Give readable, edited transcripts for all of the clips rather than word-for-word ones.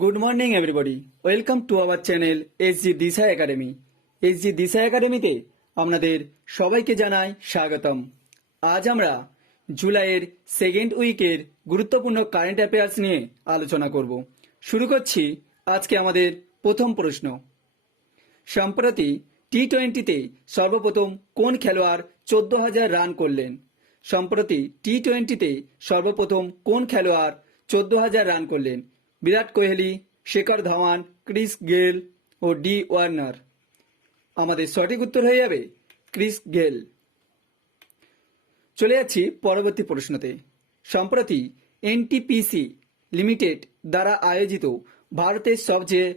Good morning everybody, welcome to our channel SG Disha academy. SG Disha একাডেমিতে আপনাদের সবাইকে জানাই স্বাগতম। আজ আমরা জুলাইয়ের সেকেন্ড উইকের গুরুত্বপূর্ণ কারেন্ট অ্যাফেয়ার্স নিয়ে আলোচনা করব। শুরু করছি আজকে আমাদের প্রথম প্রশ্ন। সম্প্রতি টি-20তে সর্বপ্রথম কোন খেলোয়াড় 14,000 রান করলেন? সম্প্রতি টি-20তে সর্বপ্রথম কোন খেলোয়াড় 14,000 রান করলেন? বিরাট কোহলি, শেখর ধাওয়ান, ক্রিস গেল ও ডি ওয়ার্নার। আমাদের সঠিক উত্তর হয়ে যাবে ক্রিস গেল। চলে যাচ্ছি পরবর্তী প্রশ্নতে। সম্প্রতি এনটিপিসি লিমিটেড দ্বারা আয়োজিত ভারতের সবচেয়ে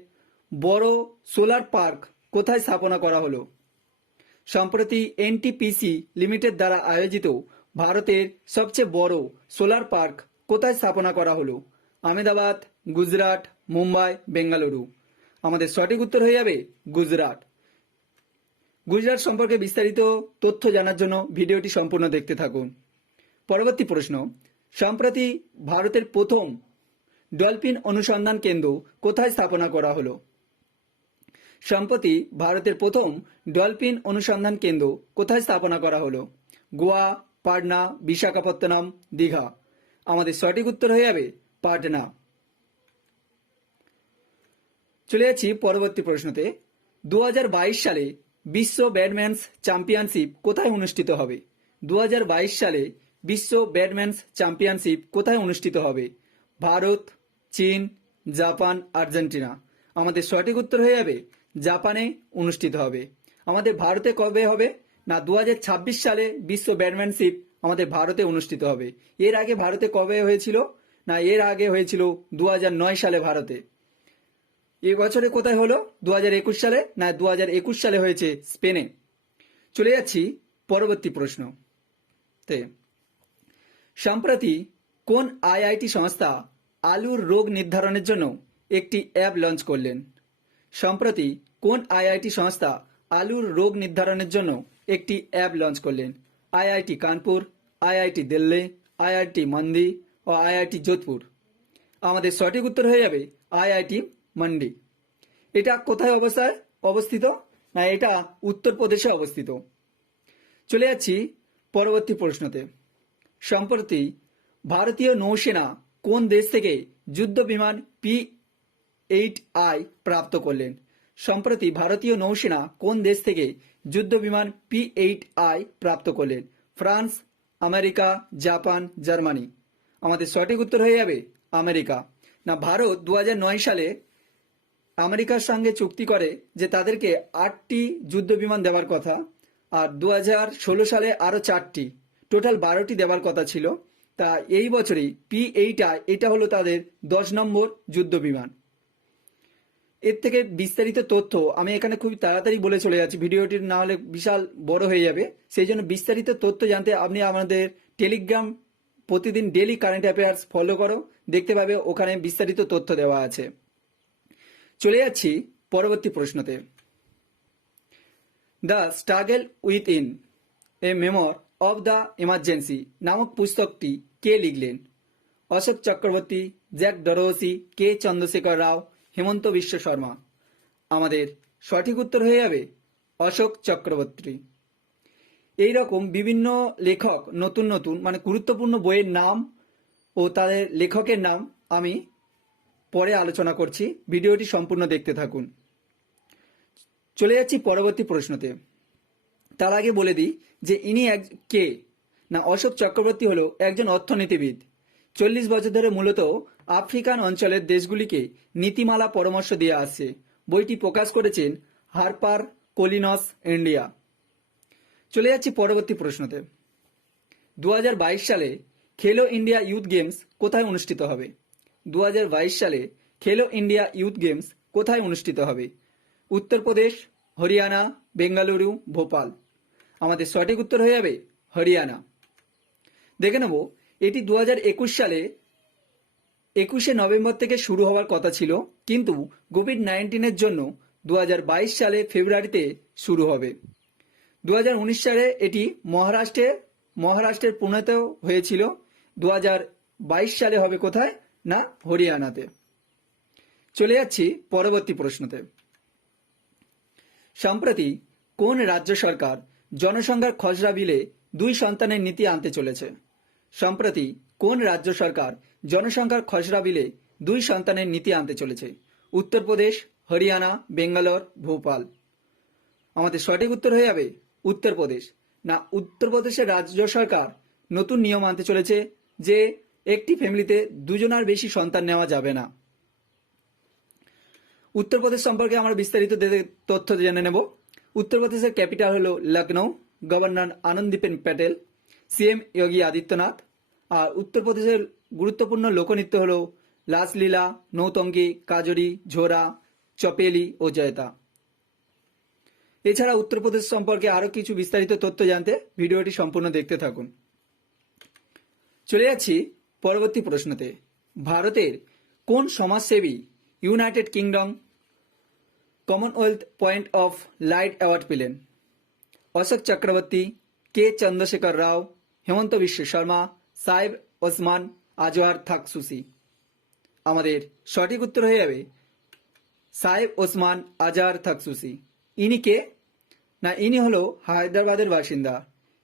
বড় সোলার পার্ক কোথায় স্থাপনা করা হলো? সম্প্রতি এনটিপিসি লিমিটেড দ্বারা আয়োজিত ভারতের সবচেয়ে বড় সোলার পার্ক কোথায় স্থাপনা করা হলো? আহমেদাবাদ, গুজরাট, মুম্বাই, বেঙ্গালুরু। আমাদের সঠিক উত্তর হয়ে যাবে গুজরাট। গুজরাট সম্পর্কে বিস্তারিত তথ্য জানার জন্য ভিডিওটি সম্পূর্ণ দেখতে থাকুন। পরবর্তী প্রশ্ন। সম্প্রতি ভারতের প্রথম ডলফিন অনুসন্ধান কেন্দ্র কোথায় স্থাপনা করা হলো? সম্প্রতি ভারতের প্রথম ডলফিন অনুসন্ধান কেন্দ্র কোথায় স্থাপনা করা হলো? গোয়া, পাটনা, বিশাখাপত্তনম, দীঘা। আমাদের সঠিক উত্তর হয়ে যাবে পাটনা। চলে যাচ্ছি পরবর্তী প্রশ্নতে। 2022 সালে বিশ্ব ব্যাডমিন্টন চ্যাম্পিয়নশিপ কোথায় অনুষ্ঠিত হবে? 2022 সালে বিশ্ব ব্যাডমিন্টন চ্যাম্পিয়নশিপ কোথায় অনুষ্ঠিত হবে? ভারত, চীন, জাপান, আর্জেন্টিনা। আমাদের সঠিক উত্তর হয়ে যাবে জাপানে অনুষ্ঠিত হবে। আমাদের ভারতে কবে হবে? না, 2026 সালে বিশ্ব ব্যাডমিন্টনশিপ আমাদের ভারতে অনুষ্ঠিত হবে। এর আগে ভারতে কবে হয়েছিল? না, এর আগে হয়েছিল 2009 সালে ভারতে। এই বছরে কোথায় হলো? 2021 সালে। না, 2021 সালে হয়েছে স্পেনে। চলে যাচ্ছি পরবর্তী প্রশ্ন তে। সম্প্রতি কোন আইআইটি সংস্থা আলুর রোগ নির্ধারণের জন্য একটি অ্যাপ লঞ্চ করলেন? সম্প্রতি কোন আইআইটি সংস্থা আলুর রোগ নির্ধারণের জন্য একটি অ্যাপ লঞ্চ করলেন? IIT Kanpur, IIT Delhi, IIT Mandi ও আইআইটি যোধপুর। আমাদের সঠিক উত্তর হয়ে যাবে আইআইটি মন্ডি। এটা কোথায় অবস্থিত? না, এটা উত্তরপ্রদেশে অবস্থিত। চলে যাচ্ছি পরবর্তী প্রশ্নতে। সম্প্রতি ভারতীয় নৌসেনা কোন দেশ থেকে যুদ্ধ বিমান P-8I প্রাপ্ত করলেন? সম্প্রতি ভারতীয় নৌসেনা কোন দেশ থেকে যুদ্ধ বিমান P-8I প্রাপ্ত করলেন? France, America, Japan, Germany. আমাদের সঠিক উত্তর হয়ে যাবে আমেরিকা। না, ভারত 2009 সালে আমেরিকার সঙ্গে চুক্তি করে যে তাদেরকে 8টি যুদ্ধ বিমান দেওয়ার কথা, আর 2016 সালে আরো 4টি, টোটাল 12টি দেওয়ার কথা ছিল। তা এই বছরই P-8I এটা হলো তাদের 10 নম্বর যুদ্ধ বিমান। এর থেকে বিস্তারিত তথ্য আমি এখানে খুব তাড়াতাড়ি বলে চলে যাচ্ছি, ভিডিওটি না হলে বিশাল বড় হয়ে যাবে। সেই জন্য বিস্তারিত তথ্য জানতে আপনি আমাদের টেলিগ্রাম প্রতিদিন ডেলি কারেন্ট অ্যাফেয়ার্স ফলো করো, দেখতে পাবে ওখানে বিস্তারিত তথ্য দেওয়া আছে। চলে যাচ্ছি পরবর্তী প্রশ্নতে। The struggle within a memoir of the emergency নামক পুস্তকটি কে লিখলেন? Ashok Chakraborty, Jack Dorsey, K Chandrashekar Rao, Himanta Biswa Sarma. আমাদের সঠিক উত্তর হয়ে যাবে অশোক চক্রবর্তী। এই রকম বিভিন্ন লেখক নতুন নতুন মানে গুরুত্বপূর্ণ বইয়ের নাম ও তাদের লেখকের নাম আমি পরে আলোচনা করছি, ভিডিওটি সম্পূর্ণ দেখতে থাকুন। চলে যাচ্ছি পরবর্তী প্রশ্নতে। তার আগে বলে দিই যে ইনি কে। না, অশোক চক্রবর্তী হলো একজন অর্থনীতিবিদ। 40 বছর ধরে মূলত আফ্রিকান অঞ্চলের দেশগুলিকে নীতিমালা পরামর্শ দিয়ে আসছে। বইটি প্রকাশ করেছেন হারপার কলিনস ইন্ডিয়া। চলে যাচ্ছি পরবর্তী প্রশ্নতে। 2022 সালে খেলো ইন্ডিয়া ইউথ গেমস কোথায় অনুষ্ঠিত হবে? 2022 সালে খেলো ইন্ডিয়া ইউথ গেমস কোথায় অনুষ্ঠিত হবে? উত্তরপ্রদেশ, হরিয়ানা, বেঙ্গালুরু, ভোপাল। আমাদের সঠিক উত্তর হয়ে যাবে হরিয়ানা। দেখে নেব, এটি 2021 সালে 21শে নভেম্বর থেকে শুরু হওয়ার কথা ছিল, কিন্তু কোভিড-19 জন্য 2022 সালে ফেব্রুয়ারিতে শুরু হবে। 2019 সালে এটি মহারাষ্ট্রের পুনেতেও হয়েছিল। 2022 সালে হবে কোথায়? না, হরিয়ানাতে। চলে যাচ্ছি পরবর্তী প্রশ্নতে। সম্প্রতি কোন রাজ্য সরকার জনসংখ্যার খসড়া বিলে 2 সন্তানের নীতি আনতে চলেছে? সম্প্রতি কোন রাজ্য সরকার জনসংখ্যার খসড়া বিলে 2 সন্তানের নীতি আনতে চলেছে? উত্তরপ্রদেশ, হরিয়ানা, বেঙ্গালোর, ভোপাল। আমাদের সঠিক উত্তর হয়ে যাবে উত্তরপ্রদেশ। না, উত্তরপ্রদেশের রাজ্য সরকার নতুন নিয়ম আনতে চলেছে যে একটি ফ্যামিলিতে 2 জনের বেশি সন্তান নেওয়া যাবে না। উত্তরপ্রদেশ সম্পর্কে আমরা বিস্তারিত তথ্য জেনে নেব। উত্তরপ্রদেশের ক্যাপিটাল হলো লখনৌ, গভর্নর আনন্দীবেন প্যাটেল, সিএম যোগী আদিত্যনাথ। আর উত্তরপ্রদেশের গুরুত্বপূর্ণ লোকনৃত্য হলো রাসলীলা, নৌতঙ্কি, কাজরি, ঝোরা, চপেলি ও জয়তা। এছাড়া উত্তরপ্রদেশ সম্পর্কে আরো কিছু বিস্তারিত তথ্য জানতে ভিডিওটি সম্পূর্ণ দেখতে থাকুন। চলে যাচ্ছি পরবর্তী প্রশ্নতে। ভারতের কোন সমাজসেবী United kingdom Commonwealth point of light award পেলেন? অশোক চক্রবর্তী, কে চন্দ্রশেখর রাও, হেমন্ত বিশ্ব শর্মা, সাহেব ওসমান আজওয়ার থাকসুসি। আমাদের সঠিক উত্তর হয়ে যাবে সাহেব ওসমান আজহার থাকসুসি। ইনি কে? না, ইনি হলো হায়দ্রাবাদের বাসিন্দা।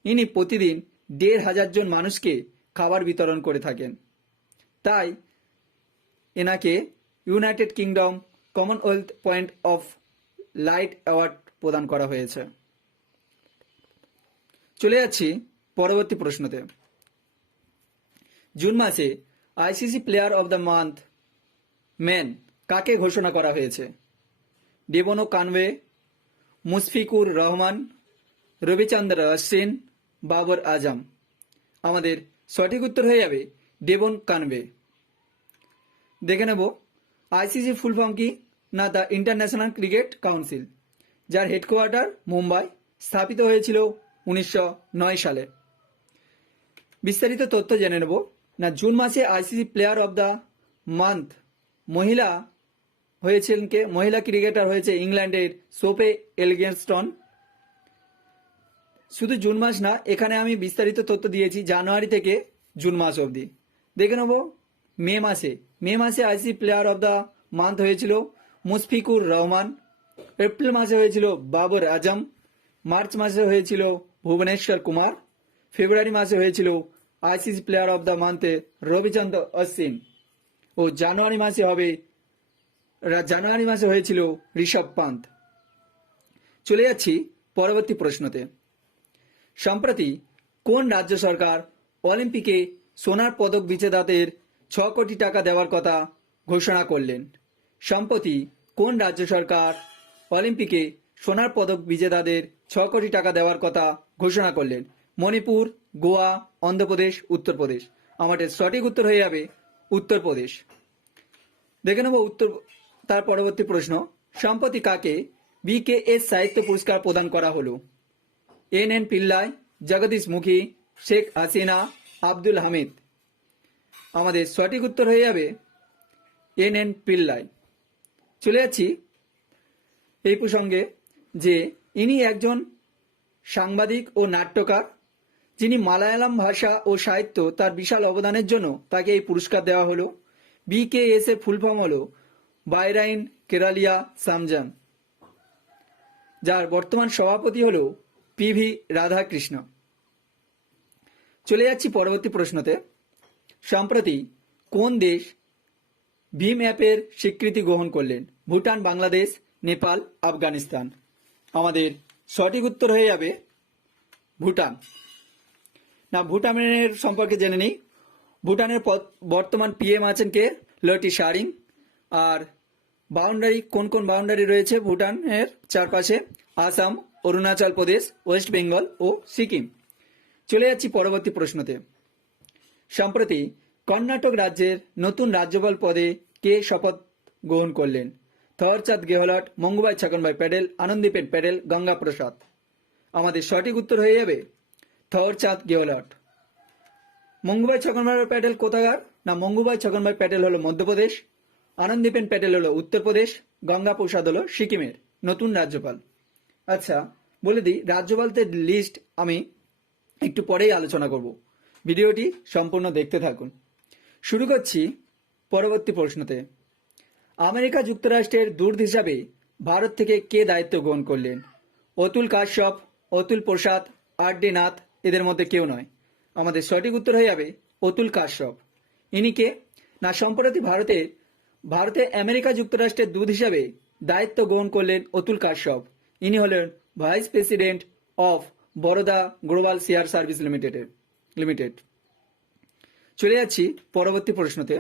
ইনি প্রতিদিন 1,500 জন মানুষকে খাবার বিতরণ করে থাকেন। তাই এনাকে United kingdom Commonwealth point of light award প্রদান করা হয়েছে। চলে যাচ্ছি পরবর্তী প্রশ্নতে। জুন মাসে ICC player of the month man কাকে ঘোষণা করা হয়েছে? ডেবনো কানওয়ে, মুশফিকুর রহমান, রবিচন্দ্র অশ্বিন, বাবর আজম। আমাদের সঠিক উত্তর হয়ে যাবে ডেবন কানওয়ে। দেখে নেব আইসিসি ফুল ফর্ম কি? না, দ্য ইন্টারন্যাশনাল ক্রিকেট কাউন্সিল, যার হেডকোয়ার্টার মুম্বাই, স্থাপিত হয়েছিল 1909 সালে। বিস্তারিত তথ্য জেনে নেব। না, জুন মাসে ICC player of the month মহিলা হয়েছিলেন কে? মহিলা ক্রিকেটার হয়েছে ইংল্যান্ডের সোফে এলগিনস্টন। শুধু জুন মাস না, এখানে আমি বিস্তারিত তথ্য দিয়েছি জানুয়ারি থেকে জুন মাস অবধি। দেখে নেব মে মাসে ICC player of the month হয়েছিল মুশফিকুর রহমান। এপ্রিল মাসে হয়েছিল বাবর আজম। মার্চ মাসে হয়েছিল ভুবনেশ্বর কুমার। ফেব্রুয়ারি মাসে হয়েছিল ICC player of the month Ravichandran Ashwin. ও জানুয়ারি মাসে হয়েছিল ঋষভ পান্ত। চলে যাচ্ছি পরবর্তী প্রশ্নতে। সম্প্রতি কোন রাজ্য সরকার অলিম্পিকে সোনার পদক বিজেতাদের 6 কোটি টাকা দেওয়ার কথা ঘোষণা করলেন? সম্প্রতি কোন রাজ্য সরকার অলিম্পিকে সোনার পদক বিজেতাদের 6 কোটি টাকা দেওয়ার কথা ঘোষণা করলেন? মণিপুর, গোয়া, অন্ধ্রপ্রদেশ, উত্তরপ্রদেশ। আমাদের সঠিক উত্তর হয়ে যাবে উত্তরপ্রদেশ। দেখে নেব তার পরবর্তী প্রশ্ন। সম্প্রতি কাকে বিকেএস সাহিত্য পুরস্কার প্রদান করা হলো? এন পিল্লাই, জগদীশ মুখী, শেখ হাসিনা, আব্দুল হামিদ। আমাদের সঠিক উত্তর হয়ে যাবে এন পিল্লাই। চলে যাচ্ছি এই প্রসঙ্গে যে ইনি একজন সাংবাদিক ও নাট্যকার, যিনি মালায়ালাম ভাষা ও সাহিত্য তার বিশাল অবদানের জন্য তাকে এই পুরস্কার দেওয়া হলো। বিকেএস এর ফুল ফর্ম হলো বাইরাইন কেরালিয়া সামজান, যার বর্তমান সভাপতি হলো পিভি রাধাকৃষ্ণ। চলে যাচ্ছি পরবর্তী প্রশ্নতে। সম্প্রতি কোন দেশ ভীম অ্যাপের স্বীকৃতি গ্রহণ করলেন? ভুটান, বাংলাদেশ, নেপাল, আফগানিস্তান। আমাদের সঠিক উত্তর হয়ে যাবে ভুটান। না, ভুটানের সম্পর্কে জেনে নিই। ভুটানের বর্তমান পিএম আছেন কে? লটি শারিং। আর বাউন্ডারি কোন কোন বাউন্ডারি রয়েছে ভুটানের চারপাশে? আসাম, অরুণাচল প্রদেশ, ওয়েস্ট বেঙ্গল ও সিকিম। চলে যাচ্ছি পরবর্তী প্রশ্নতে। সম্প্রতি কর্ণাটক রাজ্যের নতুন রাজ্যপাল পদে কে শপথ গ্রহণ করলেন? থরচাঁদ গেহলট, মঙ্গুভাই ছগনভাই প্যাটেল, আনন্দীবেন প্যাটেল, গঙ্গা প্রসাদ। আমাদের সঠিক উত্তর হয়ে যাবে থরচাঁদ গেহলট। মঙ্গুভাই ছগনভাই প্যাটেল কোথাকার? না, মঙ্গুভাই ছগনভাই প্যাটেল হলো মধ্যপ্রদেশ, আনন্দীবেন প্যাটেল হলো উত্তরপ্রদেশ, গঙ্গা প্রসাদ হলো সিকিমের নতুন রাজ্যপাল। আচ্ছা, বলে দিই রাজ্যপালদের লিস্ট আমি একটু পরেই আলোচনা করব, ভিডিওটি সম্পূর্ণ দেখতে থাকুন। শুরু করছি পরবর্তী প্রশ্নতে। আমেরিকা যুক্তরাষ্ট্রের দূত হিসাবে ভারত থেকে কে দায়িত্ব গ্রহণ করলেন? অতুল কাশ্যপ, অতুল প্রসাদ, আর.ডি. নাথ, এদের মধ্যে কেউ নয়। আমাদের সঠিক উত্তর হয়ে যাবে অতুল কাশ্যপ। ইনি কে? না, সম্প্রতি ভারতে আমেরিকা যুক্তরাষ্ট্রের দূত হিসাবে দায়িত্ব গ্রহণ করলেন অতুল কাশ্যপ। ইনি হলেন vice president of Baroda global share service limited. চলে যাচ্ছি পরবর্তী প্রশ্নতে।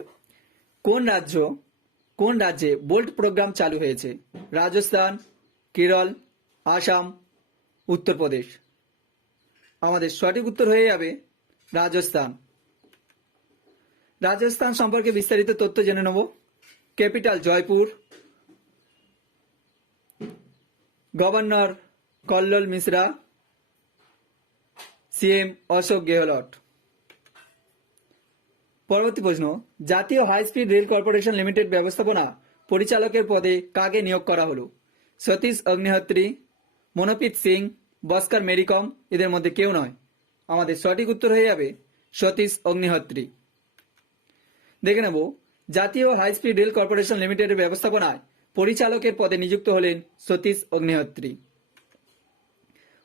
কোন রাজ্যে বোল্ট প্রোগ্রাম চালু হয়েছে? রাজস্থান, কেরল, আসাম, উত্তরপ্রদেশ। আমাদের সঠিক উত্তর হয়ে যাবে রাজস্থান। রাজস্থান সম্পর্কে বিস্তারিত তথ্য জেনে নেব। Capital Jaipur, governor Kallol Mishra, CM Ashok Gehlot. পরবর্তী প্রশ্ন, জাতীয় high speed rail corporation limited ব্যবস্থাপনা পরিচালকের পদে কাকে নিয়োগ করা হলো? সতীশ অগ্নিহোত্রী, মনোপিত সিং, বস্কার মেরিকম, এদের মধ্যে কেউ নয়। আমাদের সঠিক উত্তর হয়ে যাবে সতীশ অগ্নিহোত্রী। দেখে নেব, জাতীয় হাই স্পিড রেল কর্পোরেশন লিমিটেডের ব্যবস্থাপনায় পরিচালকের পদে নিযুক্ত হলেন সতীশ অগ্নিহোত্রী।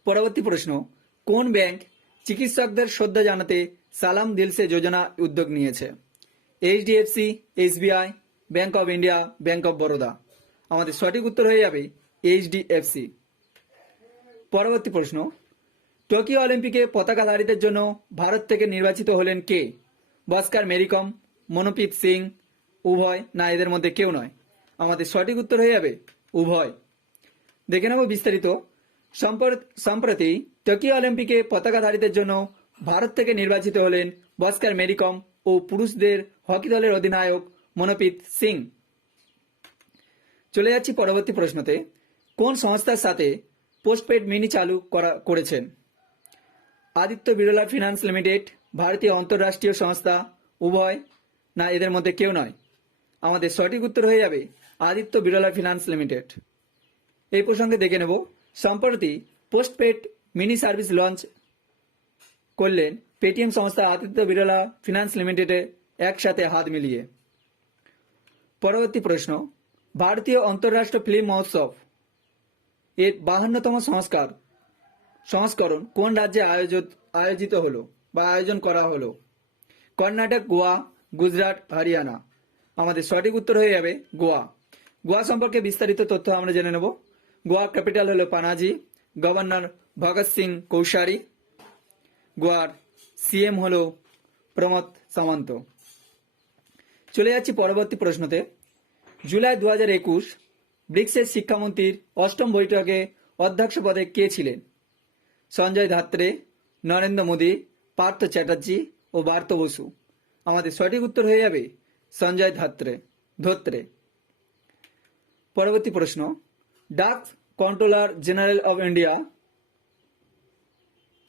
পরবর্তী প্রশ্ন, কোন ব্যাংক চিকিৎসকদের শ্রদ্ধা জানাতে সালাম দিলসে যোজনা উদ্যোগ নিয়েছে? HDFC, SBI, bank of India, bank of Baroda. আমাদের সঠিক উত্তর হয়ে যাবে এইচডিএফসি। পরবর্তী প্রশ্ন, টোকিও অলিম্পিকে পতাকাধারীদের জন্য ভারত থেকে নির্বাচিত হলেন কে? বস্কার মেরিকম, মনোপিত সিং, উভয়, না এদের মধ্যে কেউ নয়। আমাদের সঠিক উত্তর হয়ে যাবে উভয়। দেখে নেব বিস্তারিত। সম্প্রতি টোকিও অলিম্পিকে পতাকাধারীদের জন্য ভারত থেকে নির্বাচিত হলেন বস্কার মেরিকম ও পুরুষদের হকি দলের অধিনায়ক মনোপিত সিং। চলে যাচ্ছি পরবর্তী প্রশ্নতে। কোন সংস্থার সাথে পোস্টপেড মিনি চালু করেছেন? আদিত্য বিড়লা ফিনান্স লিমিটেড, ভারতীয় অন্তর্রাষ্ট্রীয় সংস্থা, উভয়, না এদের মধ্যে কেউ নয়। আমাদের সঠিক উত্তর হয়ে যাবে আদিত্য বিড়লা ফিনান্স লিমিটেড। এই প্রসঙ্গে দেখে নেব, সম্প্রতি পোস্টপেড মিনি সার্ভিস লঞ্চ করলেন পেটিএম সংস্থা আদিত্য বিড়লা ফিনান্স লিমিটেডে একসাথে হাত মিলিয়ে। পরবর্তী প্রশ্ন, ভারতীয় অন্তর্রাষ্ট্রীয় ফিল্ম মহোৎসব এর 52তম সংস্করণ কোন রাজ্যে আয়োজিত হলো বা আয়োজন করা হলো? কর্ণাটক, গোয়া, গুজরাট, হরিয়ানা। আমাদের সঠিক উত্তর হয়ে যাবে গোয়া। গোয়া সম্পর্কে বিস্তারিত তথ্য আমরা জেনে নেব। গোয়া ক্যাপিটাল হলো পানাজি, গভর্নর ভগৎ সিং কোশ্যারি, গোয়ার সিএম হলো প্রমোদ সামন্ত। চলে যাচ্ছি পরবর্তী প্রশ্নতে। জুলাই 2021 ব্রিক্সের শিক্ষামন্ত্রীর 8ম বৈঠকে অধ্যক্ষ পদে কে ছিলেন? সঞ্জয় ধাত্রে, নরেন্দ্র মোদী, পার্থ চ্যাটার্জি ও বার্ত বসু। আমাদের সঠিক উত্তর হয়ে যাবে সঞ্জয় ধোত্রে। পরবর্তী প্রশ্ন, ডাক কন্ট্রোলার জেনারেল অব ইন্ডিয়া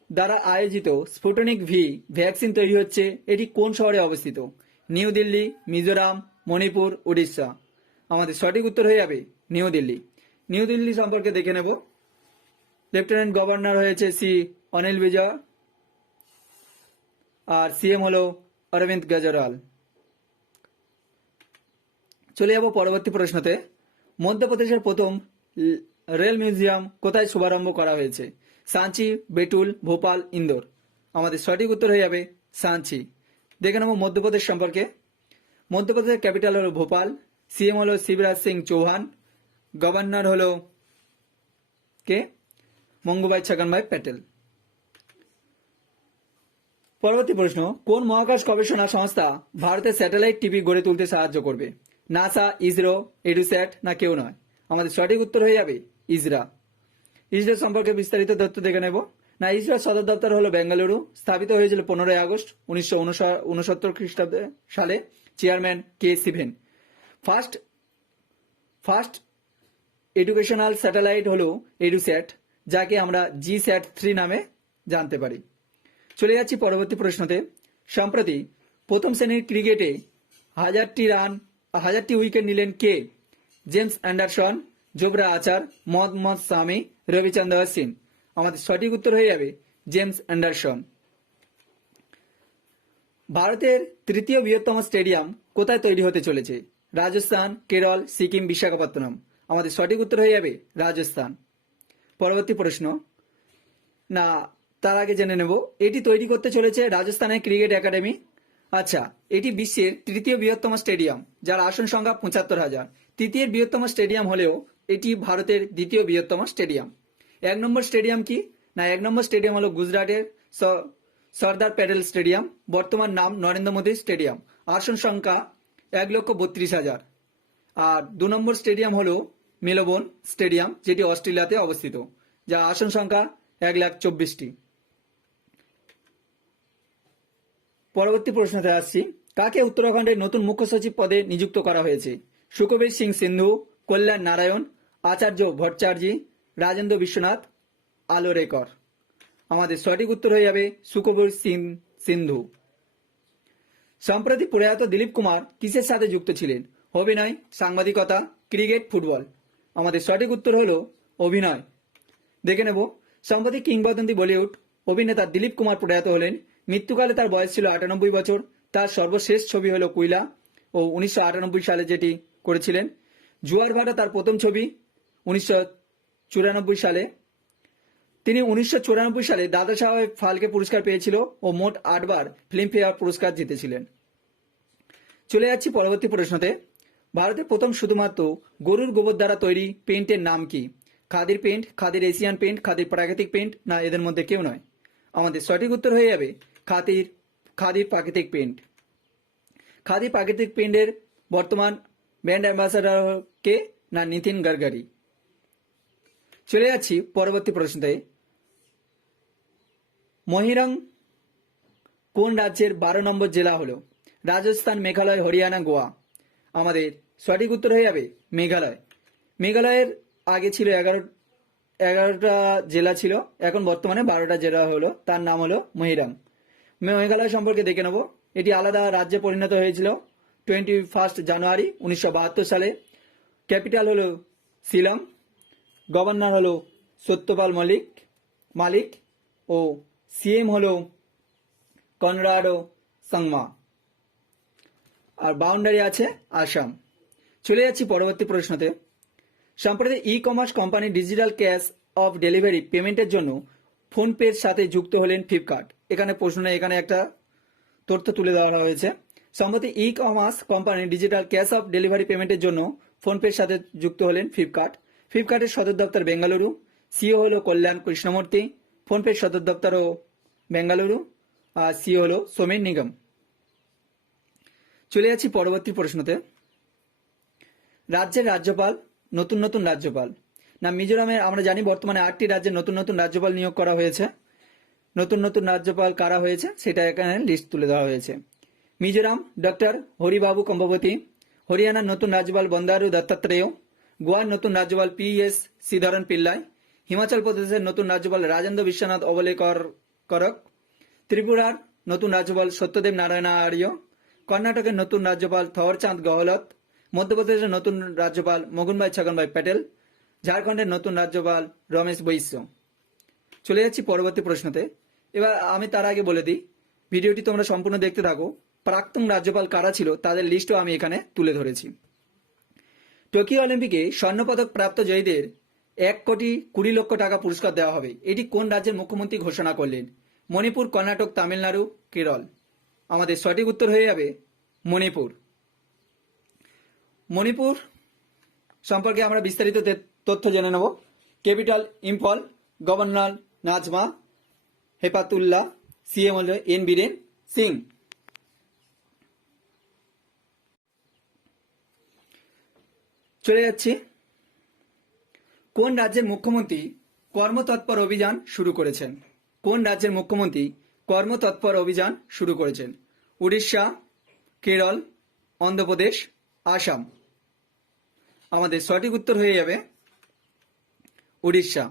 দ্বারা আয়োজিত স্পুটনিক ভি ভ্যাকসিন তৈরি হচ্ছে, এটি কোন শহরে অবস্থিত? নিউ দিল্লি, মিজোরাম, মণিপুর, উড়িষ্যা। আমাদের সঠিক উত্তর হয়ে যাবে নিউ দিল্লি। নিউ দিল্লি সম্পর্কে দেখে নেব। লেফটেন্যান্ট গভর্নর হয়েছে সি অনিল বিজয়, আর সিএম হলো অরবিন্দ কেজরিওয়াল। চলে যাব পরবর্তী প্রশ্নতে। মধ্যপ্রদেশের প্রথম রেল মিউজিয়াম কোথায় শুভারম্ভ করা হয়েছে? সাঁচি, বেটুল, ভোপাল, ইন্দোর। আমাদের সঠিক উত্তর হয়ে যাবে সাঁচি। দেখে নেব মধ্যপ্রদেশ সম্পর্কে। মধ্যপ্রদেশের ক্যাপিটাল হলো ভোপাল, সিএম হলো শিবরাজ সিং চৌহান, গভর্নর হলো কে? মঙ্গুভাই ছগনভাই প্যাটেল। পরবর্তী প্রশ্ন, কোন মহাকাশ গবেষণা সংস্থা ভারতের স্যাটেলাইট টিভি গড়ে তুলতে সাহায্য করবে? নাসা, ইসরো, এডুস্যাট, না কেউ নয়। আমাদের সঠিক উত্তর হয়ে যাবে ইসরা। ইসরো সম্পর্কে বিস্তারিত তথ্য দেখে নেব। না, ইসরোর সদর দপ্তর হলো বেঙ্গালুরু। স্থাপিত হয়েছিল 15 আগস্ট 1969 খ্রিস্টাব্দে সালে। চেয়ারম্যান কে সিভেন। ফার্স্ট এডুকেশনাল স্যাটেলাইট হলো এডুস্যাট, যাকে আমরা GSAT-3 নামে জানতে পারি। চলে যাচ্ছি পরবর্তী প্রশ্নতে। সম্প্রতি প্রথম শ্রেণীর ক্রিকেটে 1000টি উইকেট নিলেন কে? জেমস অ্যান্ডারসন, জোবরা আচার, মোহাম্মদ শামি, রবিচন্দ্র অশ্বিন। আমাদের সঠিক উত্তর হয়ে যাবে জেমস অ্যান্ডারসন। ভারতের তৃতীয় বৃহত্তম স্টেডিয়াম কোথায় তৈরি হতে চলেছে? রাজস্থান, কেরল, সিকিম, বিশাখাপত্তনম। আমাদের সঠিক উত্তর হয়ে যাবে রাজস্থান। পরবর্তী প্রশ্ন, না তার আগে জেনে নেব এটি তৈরি করতে চলেছে রাজস্থানের ক্রিকেট একাডেমি। আচ্ছা, এটি বিশ্বের তৃতীয় বৃহত্তম স্টেডিয়াম, যার আসন সংখ্যা ৭৫,০০০। তৃতীয় বৃহত্তম স্টেডিয়াম হলেও এটি ভারতের দ্বিতীয় বৃহত্তম স্টেডিয়াম। ১ নম্বর স্টেডিয়াম কি? না ১ নম্বর স্টেডিয়াম হলো গুজরাটের সর্দার প্যাটেল স্টেডিয়াম, বর্তমান নাম নরেন্দ্র মোদী স্টেডিয়াম, আসন সংখ্যা ১,৩২,০০০। আর ২ নম্বর স্টেডিয়াম হলো মেলবোর্ন স্টেডিয়াম, যেটি অস্ট্রেলিয়াতে অবস্থিত, যা আসন সংখ্যা ১,২৪,টি। পরবর্তী প্রশ্নতে আসছি, কাকে উত্তরাখণ্ডের নতুন মুখ্য সচিব পদে নিযুক্ত করা হয়েছে? সুখবীর সিং সিন্ধু, কল্যাণ নারায়ণ, আচার্য ভট্টাচার্য, রাজেন্দ্র বিশ্বনাথ আলোরেকর। আমাদের সঠিক উত্তর হয়ে যাবে সুখবীর সিং সিন্ধু। সম্প্রতি প্রয়াত দিলীপ কুমার কিসের সাথে যুক্ত ছিলেন? অভিনয়, সাংবাদিকতা, ক্রিকেট, ফুটবল। আমাদের সঠিক উত্তর হলো অভিনয়। দেখে নেব, সম্প্রতি কিংবদন্তি বলিউড অভিনেতা দিলীপ কুমার প্রয়াত হলেন। মৃত্যুকালে তার বয়স ছিল ৯৮ বছর। তার সর্বশেষ ছবি হলো কুইলা, ও ১৯৯৮ সালে যেটি করেছিলেন। জুয়ার ভাটা তার প্রথম ছবি ১৯৯৪ সালে। তিনি ১৯৯৪ সালে দাদা সাহেব ফালকে পুরস্কার পেয়েছিল ও মোট ৮বার ফিল্মফেয়ার পুরস্কার জিতেছিলেন। চলে যাচ্ছি পরবর্তী প্রশ্নতে। ভারতে প্রথম শুধুমাত্র গরুর গোবর দ্বারা তৈরি পেইন্টের নাম কি? খাদির পেইন্ট, খাদির এশিয়ান পেইন্ট, খাদির প্রাকৃতিক পেইন্ট, না এদের মধ্যে কেউ নয়? আমাদের সঠিক উত্তর হয়ে যাবে খাদির প্রাকৃতিক পেইন্ট। খাদির প্রাকৃতিক পেইন্টের বর্তমান ব্র্যান্ড অ্যাম্বাসাডার কে? না নীতিন গডকরি। চলে যাচ্ছি পরবর্তী প্রশ্নতে। মহিরং কোন রাজ্যের ১২ নম্বর জেলা হলো? রাজস্থান, মেঘালয়, হরিয়ানা, গোয়া। আমাদের সঠিক উত্তর হয়ে যাবে মেঘালয়। মেঘালয়ের আগে ছিল ১১টা জেলা ছিল, এখন বর্তমানে ১২টা জেলা হলো। তার নাম হলো মহিরাং। মেঘালয় সম্পর্কে দেখে নেব। এটি আলাদা রাজ্যে পরিণত হয়েছিল 21 জানুয়ারি ১৯৭২ সালে। ক্যাপিটাল হলো শিলং। গভর্নর হলো সত্যপাল মালিক ও সিএম হলো কনরাডো সাংমা। আর বাউন্ডারি আছে আসাম। চলে যাচ্ছি পরবর্তী প্রশ্নতে। সম্প্রতি e commerce company digital cash of delivery পেমেন্টের জন্য ফোনপের সাথে যুক্ত হলেন ফ্লিপকার্ট। এখানে প্রশ্নে এখানে একটা তথ্য তুলে দেওয়া হয়েছে। সম্প্রতি e commerce company digital cash of delivery পেমেন্টের জন্য ফোনপের সাথে যুক্ত হলেন ফ্লিপকার্ট। ফ্লিপকার্টের সদর দপ্তর বেঙ্গালুরু। সিও হলো কল্যাণ কৃষ্ণমূর্তি। ফোনপের সদর দপ্তরও বেঙ্গালুরু। আর সিও হলো সমীর নিগম। চলে যাচ্ছি পরবর্তী প্রশ্নতে। রাজ্যের রাজ্যপাল, নতুন রাজ্যপাল। না মিজোরামে আমরা জানি বর্তমানে ৮টি রাজ্যে নতুন রাজ্যপাল নিয়োগ করা হয়েছে। নতুন রাজ্যপাল কারা হয়েছে সেটা এখানে লিস্ট তুলে দেওয়া হয়েছে। মিজোরাম ডক্টর হরিবাবু কম্ববতী। হরিয়ানার নতুন রাজ্যপাল বন্দারু দত্তাত্রেয়। গোয়ার নতুন রাজ্যপাল PS শ্রীধরন পিল্লাই। হিমাচল প্রদেশের নতুন রাজ্যপাল রাজেন্দ্র বিশ্বনাথ করক। ত্রিপুরার নতুন রাজ্যপাল সত্যদেব নারায়ণ আর্য। কর্ণাটকের নতুন রাজ্যপাল থওরচাঁদ গহলত। মধ্যপ্রদেশের নতুন রাজ্যপাল মগুনভাই ছগনভাই প্যাটেল। ঝাড়খণ্ডের নতুন রাজ্যপাল রমেশ বৈশ্য। চলে যাচ্ছি পরবর্তী প্রশ্নতে। এবার আমি তার আগে বলে দিই, ভিডিওটি তোমরা সম্পূর্ণ দেখতে থাকো। প্রাক্তন রাজ্যপাল কারা ছিল তাদের লিস্টও আমি এখানে তুলে ধরেছি। টোকিও অলিম্পিকে স্বর্ণপদক প্রাপ্ত জয়ীদের ১,২০,০০,০০০ টাকা পুরস্কার দেওয়া হবে। এটি কোন রাজ্যের মুখ্যমন্ত্রী ঘোষণা করলেন? মণিপুর, কর্ণাটক, তামিলনাড়ু, কেরল। আমাদের সঠিক উত্তর হয়ে যাবে মণিপুর। মণিপুর সম্পর্কে আমরা বিস্তারিত তথ্য জেনে নেব। Capital Imphal. Governor Najma Heptulla. CM হল এন বীরেন সিং। চলে যাচ্ছি, কোন রাজ্যের মুখ্যমন্ত্রী কর্মতৎপর অভিযান শুরু করেছেন? কোন রাজ্যের মুখ্যমন্ত্রী কর্মতৎপর অভিযান শুরু করেছেন? উড়িষ্যা, কেরল, অন্ধ্রপ্রদেশ, আসাম। আমাদের সঠিক উত্তর হয়ে যাবে উড়িষ্যা।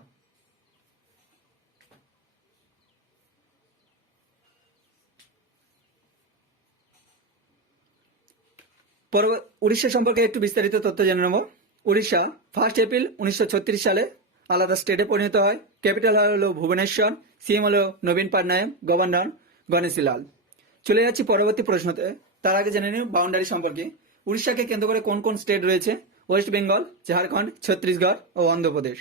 উড়িষ্যা সম্পর্কে একটু বিস্তারিত তথ্য জেনে নেব। উড়িষ্যা 1 এপ্রিল 1936 সালে আলাদা স্টেটে পরিণত হয়। ক্যাপিটাল হলো ভুবনেশ্বর। সিএম হলো নবীন পটনায়ক। গভর্নর গণেশী লাল। চলে যাচ্ছি পরবর্তী প্রশ্নতে। তার আগে জেনে নিন বাউন্ডারি সম্পর্কে। উড়িষ্যাকে কেন্দ্র করে কোন কোন স্টেট রয়েছে? ওয়েস্ট বেঙ্গল, ঝাড়খণ্ড, ছত্তিশগড় ও অন্ধ্রপ্রদেশ।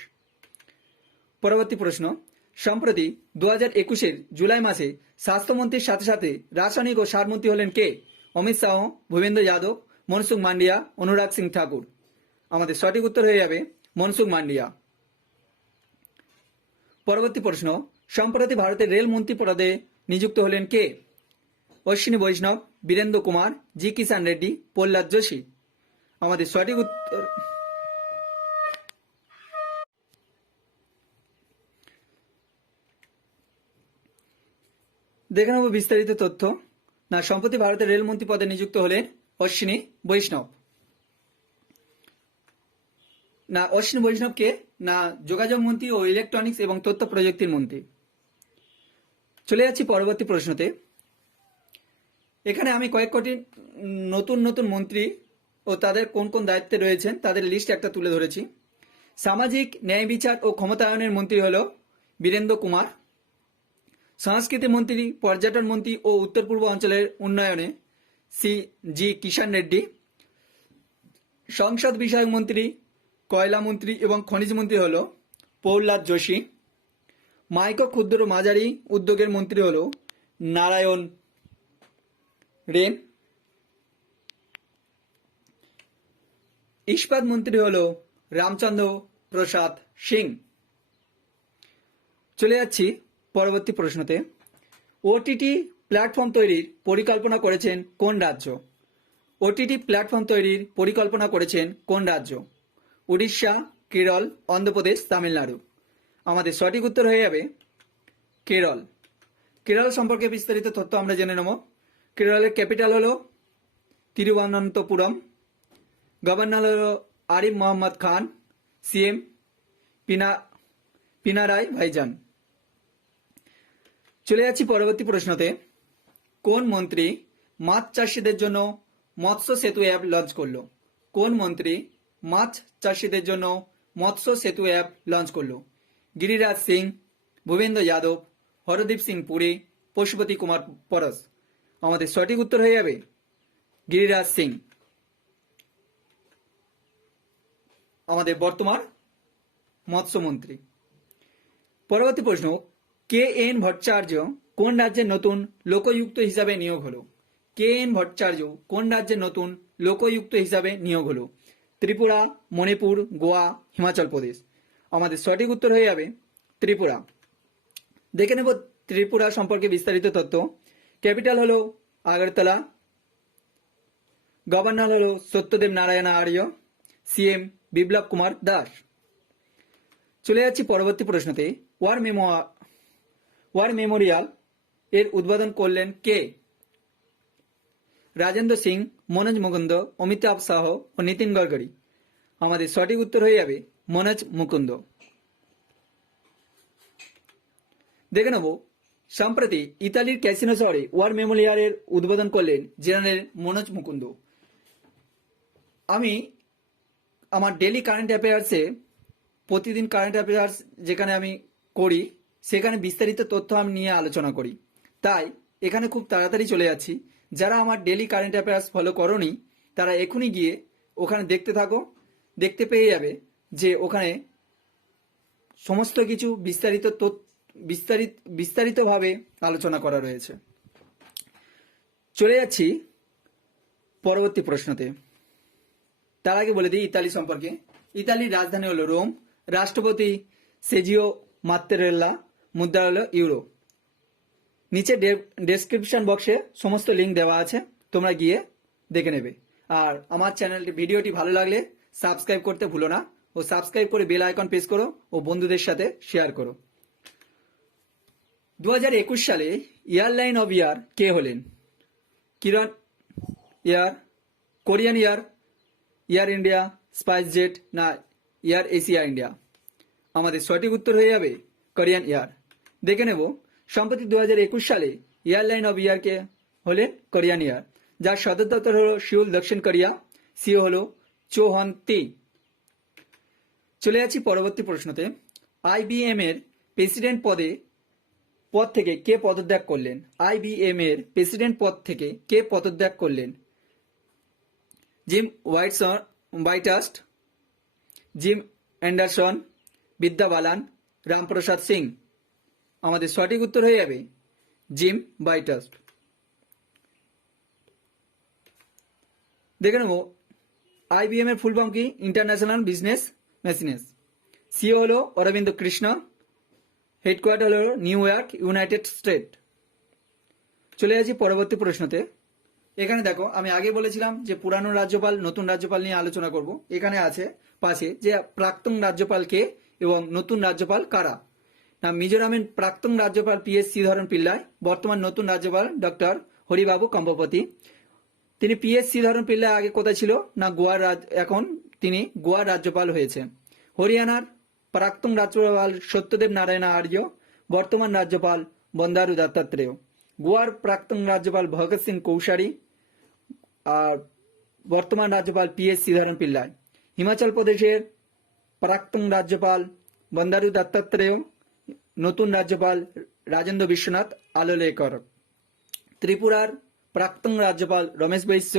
পরবর্তী প্রশ্ন, সম্প্রতি 2021-এর জুলাই মাসে স্বাস্থ্যমন্ত্রীর সাথে সাথে রাসায়নিক ও সার মন্ত্রী হলেন কে? অমিত শাহ, ভূপেন্দ্র যাদব, মনসুখ মান্ডিয়া, অনুরাগ সিং ঠাকুর। আমাদের সঠিক উত্তর হয়ে যাবে মনসুখ মান্ডিয়া। পরবর্তী প্রশ্ন, সম্প্রতি ভারতের রেল মন্ত্রী পদে নিযুক্ত হলেন কে? অশ্বিনী বৈষ্ণব, বীরেন্দ্র কুমার, জি কিষান রেড্ডি, প্রহ্লাদ যোশী। আমাদের সঠিক উত্তর দেখে নেব বিস্তারিত তথ্য। না, সম্প্রতি ভারতের রেলমন্ত্রী পদে নিযুক্ত হলেন অশ্বিনী বৈষ্ণব। না, অশ্বিনী বৈষ্ণবকে না যোগাযোগ মন্ত্রী ও ইলেকট্রনিক্স এবং তথ্য প্রযুক্তির মন্ত্রী। চলে যাচ্ছি পরবর্তী প্রশ্নতে। এখানে আমি কয়েক কোটি নতুন নতুন মন্ত্রী ও তাদের কোন কোন দায়িত্বে রয়েছেন তাদের লিস্ট একটা তুলে ধরেছি। সামাজিক ন্যায় বিচার ও ক্ষমতায়নের মন্ত্রী হল বীরেন্দ্র কুমার। সংস্কৃতি মন্ত্রী, পর্যটন মন্ত্রী ও উত্তর পূর্ব অঞ্চলের উন্নয়নে জি কিষান রেড্ডি। সংসদ বিষয়ক মন্ত্রী, কয়লা মন্ত্রী এবং খনিজ মন্ত্রী হল প্রহ্লাদ যোশী। মাইক্রো ক্ষুদ্র মাঝারি উদ্যোগের মন্ত্রী হল নারায়ণ রেন। ইস্পাত মন্ত্রী হল রামচন্দ্র প্রসাদ সিং। চলে যাচ্ছি পরবর্তী প্রশ্নতে। ওটিটি প্ল্যাটফর্ম তৈরির পরিকল্পনা করেছেন কোন রাজ্য? ওটিটি প্ল্যাটফর্ম তৈরির পরিকল্পনা করেছেন কোন রাজ্য? উড়িষ্যা, কেরল, অন্ধ্রপ্রদেশ, তামিলনাড়ু। আমাদের সঠিক উত্তর হয়ে যাবে কেরল। কেরল সম্পর্কে বিস্তারিত তথ্য আমরা জেনে নেব। কেরলের ক্যাপিটাল হল তিরুবনন্তপুরম। গভর্নর হল আরিফ মোহাম্মদ খান। সিএম পিনারাই ভাইজান। চলে যাচ্ছি পরবর্তী প্রশ্নতে। কোন মন্ত্রী মাছ চাষিদের জন্য মৎস্য সেতু অ্যাপ লঞ্চ করলো? কোন মন্ত্রী মাছ চাষিদের জন্য মৎস্য সেতু অ্যাপ লঞ্চ করলো? গিরিরাজ সিং, ভূপেন্দ্র যাদব, হরদীপ সিং পুরী, পশুপতি কুমার পরশ। আমাদের সঠিক উত্তর হয়ে যাবে গিরিরাজ সিং, আমাদের বর্তমান মৎস্যমন্ত্রী। পরবর্তী প্রশ্ন, কে এন ভট্টাচার্য কোন রাজ্যের নতুন লোকায়ুক্ত হিসাবে নিয়োগ হলো? কে এন ভট্টাচার্য কোন রাজ্যের নতুন লোকায়ুক্ত হিসাবে নিয়োগ হলো? ত্রিপুরা, মণিপুর, গোয়া, হিমাচল প্রদেশ। আমাদের সঠিক উত্তর হয়ে যাবে ত্রিপুরা। দেখে নেব ত্রিপুরা সম্পর্কে বিস্তারিত তথ্য। ক্যাপিটাল হলো আগরতলা। গভর্নর হলো সত্যদেব নারায়ণ আর্য। সিএম বিপ্লব কুমার দাস। চলে যাচ্ছি পরবর্তী প্রশ্নতে। ওয়ার মেমোরিয়াল এর উদ্বোধন করলেন কে? রাজেন্দ্র সিং, মনোজ মুকুন্দ, অমিতাভ শাহ ও নীতিন গডকরি। আমাদের সঠিক উত্তর হয়ে যাবে মনোজ মুকুন্দ। দেখে নেব সম্প্রতি ইতালির ক্যাসিনো শহরে ওয়ার মেমোরিয়ালের উদ্বোধন করলেন জেনারেল মনোজ মুকুন্দ। আমি আমার ডেলি কারেন্ট অ্যাফেয়ার্সে প্রতিদিন কারেন্ট অ্যাফেয়ার্স যেখানে আমি করি সেখানে বিস্তারিত তথ্য আমি নিয়ে আলোচনা করি, তাই এখানে খুব তাড়াতাড়ি চলে যাচ্ছি। যারা আমার ডেলি কারেন্ট অ্যাফেয়ার্স ফলো করোনি তারা এখনই গিয়ে ওখানে দেখতে থাকো, দেখতে পেয়ে যাবে যে ওখানে সমস্ত কিছু বিস্তারিতভাবে আলোচনা করা রয়েছে। চলে যাচ্ছি পরবর্তী প্রশ্নতে। তার আগে বলে দিই ইতালি সম্পর্কে। ইতালির রাজধানী হলো রোম। রাষ্ট্রপতি সেজিও মাত্তেরেল্লা। মুদ্রা হলো ইউরো। নিচে ডেসক্রিপশন বক্সে সমস্ত লিঙ্ক দেওয়া আছে, তোমরা গিয়ে দেখে নেবে। আর আমার চ্যানেলটি ভিডিওটি ভালো লাগলে সাবস্ক্রাইব করতে ভুলো না ও সাবস্ক্রাইব করে বেল আইকন প্রেস করো ও বন্ধুদের সাথে শেয়ার করো। 2021 সালে এয়ারলাইন অফ ইয়ার কে হলেন? Kiran air, Korean Air, Air India, SpiceJet না এয়ার এশিয়া ইন্ডিয়া? আমাদের সঠিক উত্তর হয়ে যাবে কোরিয়ান এয়ার। দেখে নেব সম্প্রতি 2021 সালে এয়ারলাইন অফ ইয়ার কে হলেন কোরিয়ান এয়ার, যার সদর দপ্তর হলো সিউল, দক্ষিণ কোরিয়া। সিও হলো চো হন তি। চলে যাচ্ছি পরবর্তী প্রশ্নতে। আইবিএম এর প্রেসিডেন্ট পদ থেকে কে পদত্যাগ করলেন? আইবিএম এর প্রেসিডেন্ট পদ থেকে কে পদত্যাগ করলেন? Gym হোয়াইটাস্ট, gym Anderson, Vidya Balan, Ramprasad Singh. আমাদের সঠিক উত্তর হয়ে যাবে জিম হোয়াইটাস্ট। দেখে নেব আইবিএম এর ফুল ফর্ম কি? International business machines. সিও হলো অরবিন্দ কৃষ্ণ, হেডকোয়ার্টার হলো নিউ ইয়র্ক, ইউনাইটেড স্টেট। চলে যাচ্ছি পরবর্তী প্রশ্নতে। এখানে দেখো আমি আগে বলেছিলাম যে পুরানো রাজ্যপাল নতুন রাজ্যপাল নিয়ে আলোচনা করব। এখানে আছে পাশে যে প্রাক্তন রাজ্যপাল কে এবং নতুন রাজ্যপাল কারা। না, মিজোরামের প্রাক্তন রাজ্যপাল পি এস শ্রীধরন পিল্লাই, বর্তমান নতুন রাজ্যপাল ডক্টর হরিবাবু কম্পপতি। তিনি পি এস শ্রীধরন পিল্লাই আগে কোথায় ছিল? না গোয়ার এখন তিনি গোয়ার রাজ্যপাল হয়েছে। হরিয়ানার প্রাক্তন রাজ্যপাল সত্যদেব নারায়ণ আর্য, বর্তমান রাজ্যপাল বন্দারু দত্তাত্রেয়। গোয়ার প্রাক্তন রাজ্যপাল ভগৎ সিং কৌশারি আর বর্তমান রাজ্যপাল পি এস শ্রীধরন পিল্লাই। হিমাচল প্রদেশের প্রাক্তন রাজ্যপাল বন্দারু দত্তাত্রেয়, নতুন রাজ্যপাল রাজেন্দ্র বিশ্বনাথ আলোলেকর। ত্রিপুরার প্রাক্তন রাজ্যপাল রমেশ বৈশ্য,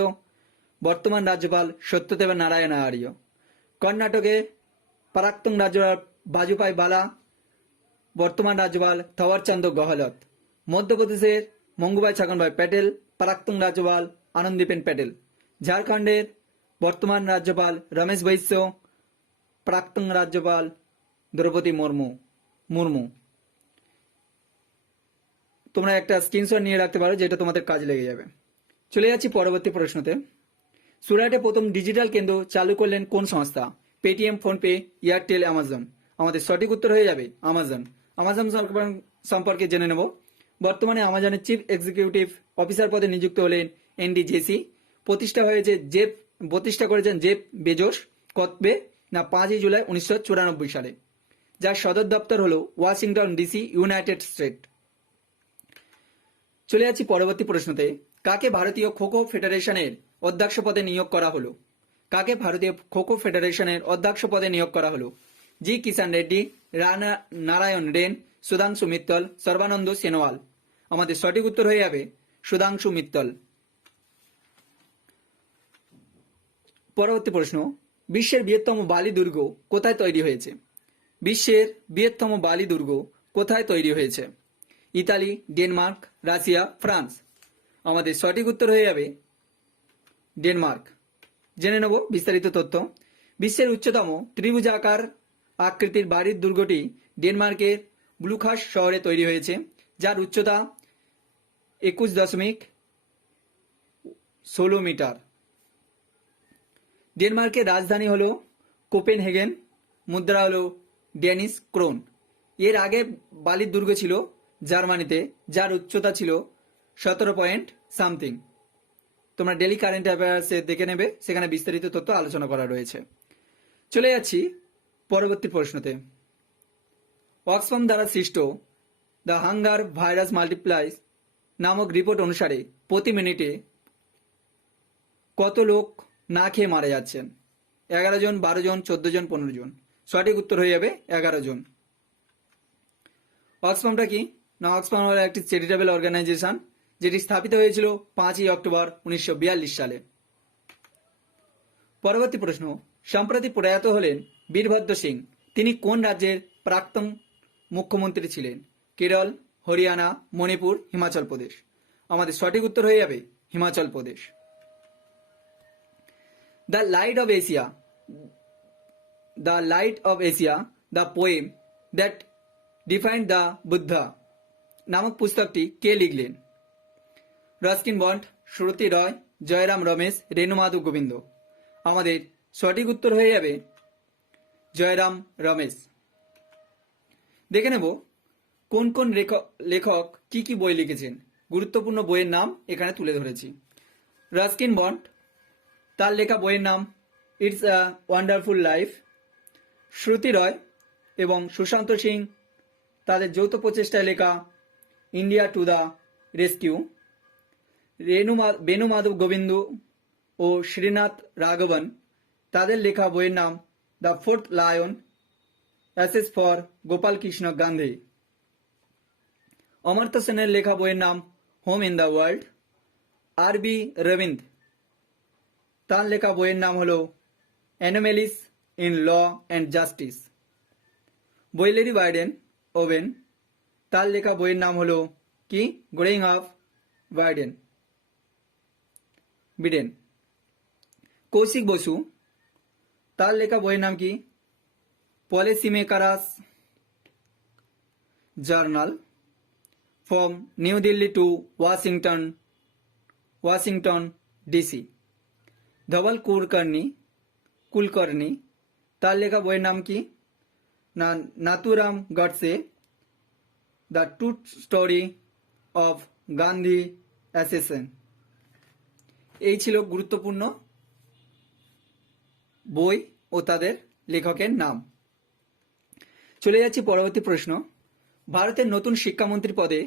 বর্তমান রাজ্যপাল সত্যদেব নারায়ণ আর্য। কর্ণাটকে প্রাক্তন রাজ্যপাল বাজুপাই বালা, বর্তমান রাজ্যপাল থওয়ারচন্দ গহলত। মধ্যপ্রদেশের মঙ্গুভাই ছগনভাই প্যাটেল, প্রাক্তন রাজ্যপাল আনন্দীবেন প্যাটেল। ঝাড়খণ্ডের বর্তমান রাজ্যপাল রমেশ বৈশ্য, প্রাক্তন রাজ্যপাল দ্রৌপদী মুর্মু। তোমরা একটা স্ক্রিনশট নিয়ে রাখতে পারো, যেটা তোমাদের কাজে লেগে যাবে। চলে যাচ্ছি পরবর্তী প্রশ্নতে। সুরাটে প্রথম ডিজিটাল কেন্দ্র চালু করলেন কোন সংস্থা? Paytm, PhonePe, Airtel, Amazon. আমাদের সঠিক উত্তর হয়ে যাবে অ্যামাজন। অ্যামাজন সম্পর্কে জেনে নেব। বর্তমানে অ্যামাজনের চিফ এক্সিকিউটিভ অফিসার পদে নিযুক্ত হলেন এনডি জেসি। প্রতিষ্ঠা করেছেন জেফ বেজোস। কবে? না 5 জুলাই 1994 সালে। যার সদর দপ্তর হলো ওয়াশিংটন ডিসি, ইউনাইটেড স্টেট। চলে যাচ্ছি পরবর্তী প্রশ্নতে। কাকে ভারতীয় খো খো ফেডারেশনের অধ্যক্ষ পদে নিয়োগ করা হলো? কাকে ভারতীয় খো খো ফেডারেশনের অধ্যক্ষ পদে নিয়োগ করা হলো? জি কিষান রেড্ডি, নারায়ণ রেন, সুধাংশু মিত্তল, সর্বানন্দ সোনোয়াল। আমাদের সঠিক উত্তর হয়ে যাবে সুধাংশু মিত্তল। পরবর্তী প্রশ্ন। বিশ্বের বৃহত্তম বালি দুর্গ কোথায় তৈরি হয়েছে? বিশ্বের বৃহত্তম বালি দুর্গ কোথায় তৈরি হয়েছে? Italy, Denmark, Russia, France. আমাদের সঠিক উত্তর হয়ে যাবে ডেনমার্ক। জেনে নেব বিস্তারিত তথ্য। বিশ্বের উচ্চতম ত্রিভুজাকার আকৃতির বাড়ির দুর্গটি ডেনমার্কের ব্লুখাস শহরে তৈরি হয়েছে, যার উচ্চতা 21.16 মিটার। ডেনমার্কের রাজধানী হলো কোপেনহেগেন, মুদ্রা হলো ড্যানিশ ক্রোন। এর আগে বালির দুর্গ ছিল জার্মানিতে, যার উচ্চতা ছিল 17 পয়েন্ট সামথিং। তোমরা ডেলি কারেন্ট অ্যাফেয়ার্সে দেখে নেবে, সেখানে বিস্তারিত তথ্য আলোচনা করা রয়েছে। চলে যাচ্ছি পরবর্তী প্রশ্নতে। অক্সফাম দ্বারা সৃষ্ট দ্য হাঙ্গার ভাইরাস মাল্টিপ্লাইস নামক রিপোর্ট অনুসারে প্রতি মিনিটে কত লোক না খেয়ে মারা যাচ্ছেন? 11 জন, 12 জন, 14 জন, 15 জন। সঠিক উত্তর হয়ে যাবে 11 জন। অক্সফামটা কি? না, অক্সফাম হলো একটি চ্যারিটেবল অর্গানাইজেশন, যেটি স্থাপিত হয়েছিল 5 অক্টোবর 1942 সালে। পরবর্তী প্রশ্ন। সম্প্রতি প্রয়াত হলেন বীরভদ্র সিং। তিনি কোন রাজ্যের প্রাক্তন মুখ্যমন্ত্রী ছিলেন? কেরল, হরিয়ানা, মণিপুর, হিমাচল প্রদেশ। আমাদের সঠিক উত্তর হয়ে যাবে Himachal Pradesh. The light of Asia, the poem that defined the Buddha নামক পুস্তকটি কে লিখলেন? Ruskin Bond, Shruti Roy, Jairam Ramesh, Renu Madhav Govind. আমাদের সঠিক উত্তর হয়ে যাবে জয়রাম রমেশ। দেখে নেব কোন কোন লেখক কি কি বই লিখেছেন। গুরুত্বপূর্ণ বইয়ের নাম এখানে তুলে ধরেছি। রস্কিন বন্ড, তার লেখা বইয়ের নাম it's a wonderful life. Shruti Roy এবং সুশান্ত সিং, তাদের যৌথ প্রচেষ্টায় লেখা India to the rescue. Venu Madhav Govind ও শ্রীনাথ রাঘবন, তাদের লেখা বইয়ের নাম the fourth lion, essays for Gopal Krishna Gandhi. Amartya সেনের লেখা বইয়ের নাম home in the world. R V Raveendran, তার লেখা বইয়ের নাম হলো anomalies in law and justice. Valerie Biden Owens, তার লেখা বইয়ের নাম হলো কি? Growing up Biden Biden. Kaushik Basu, তার লেখা বইয়ের নাম কি? Policy makers journal from New Delhi to Washington DC. Dhaval Kulkarni, তার লেখা বইয়ের নাম কি? না Nathuram Godse, the truth story of Gandhi assassination. এই ছিল গুরুত্বপূর্ণ বই ও তাদের লেখকের নাম। চলে যাচ্ছি পরবর্তী প্রশ্ন। ভারতের নতুন শিক্ষামন্ত্রী পদে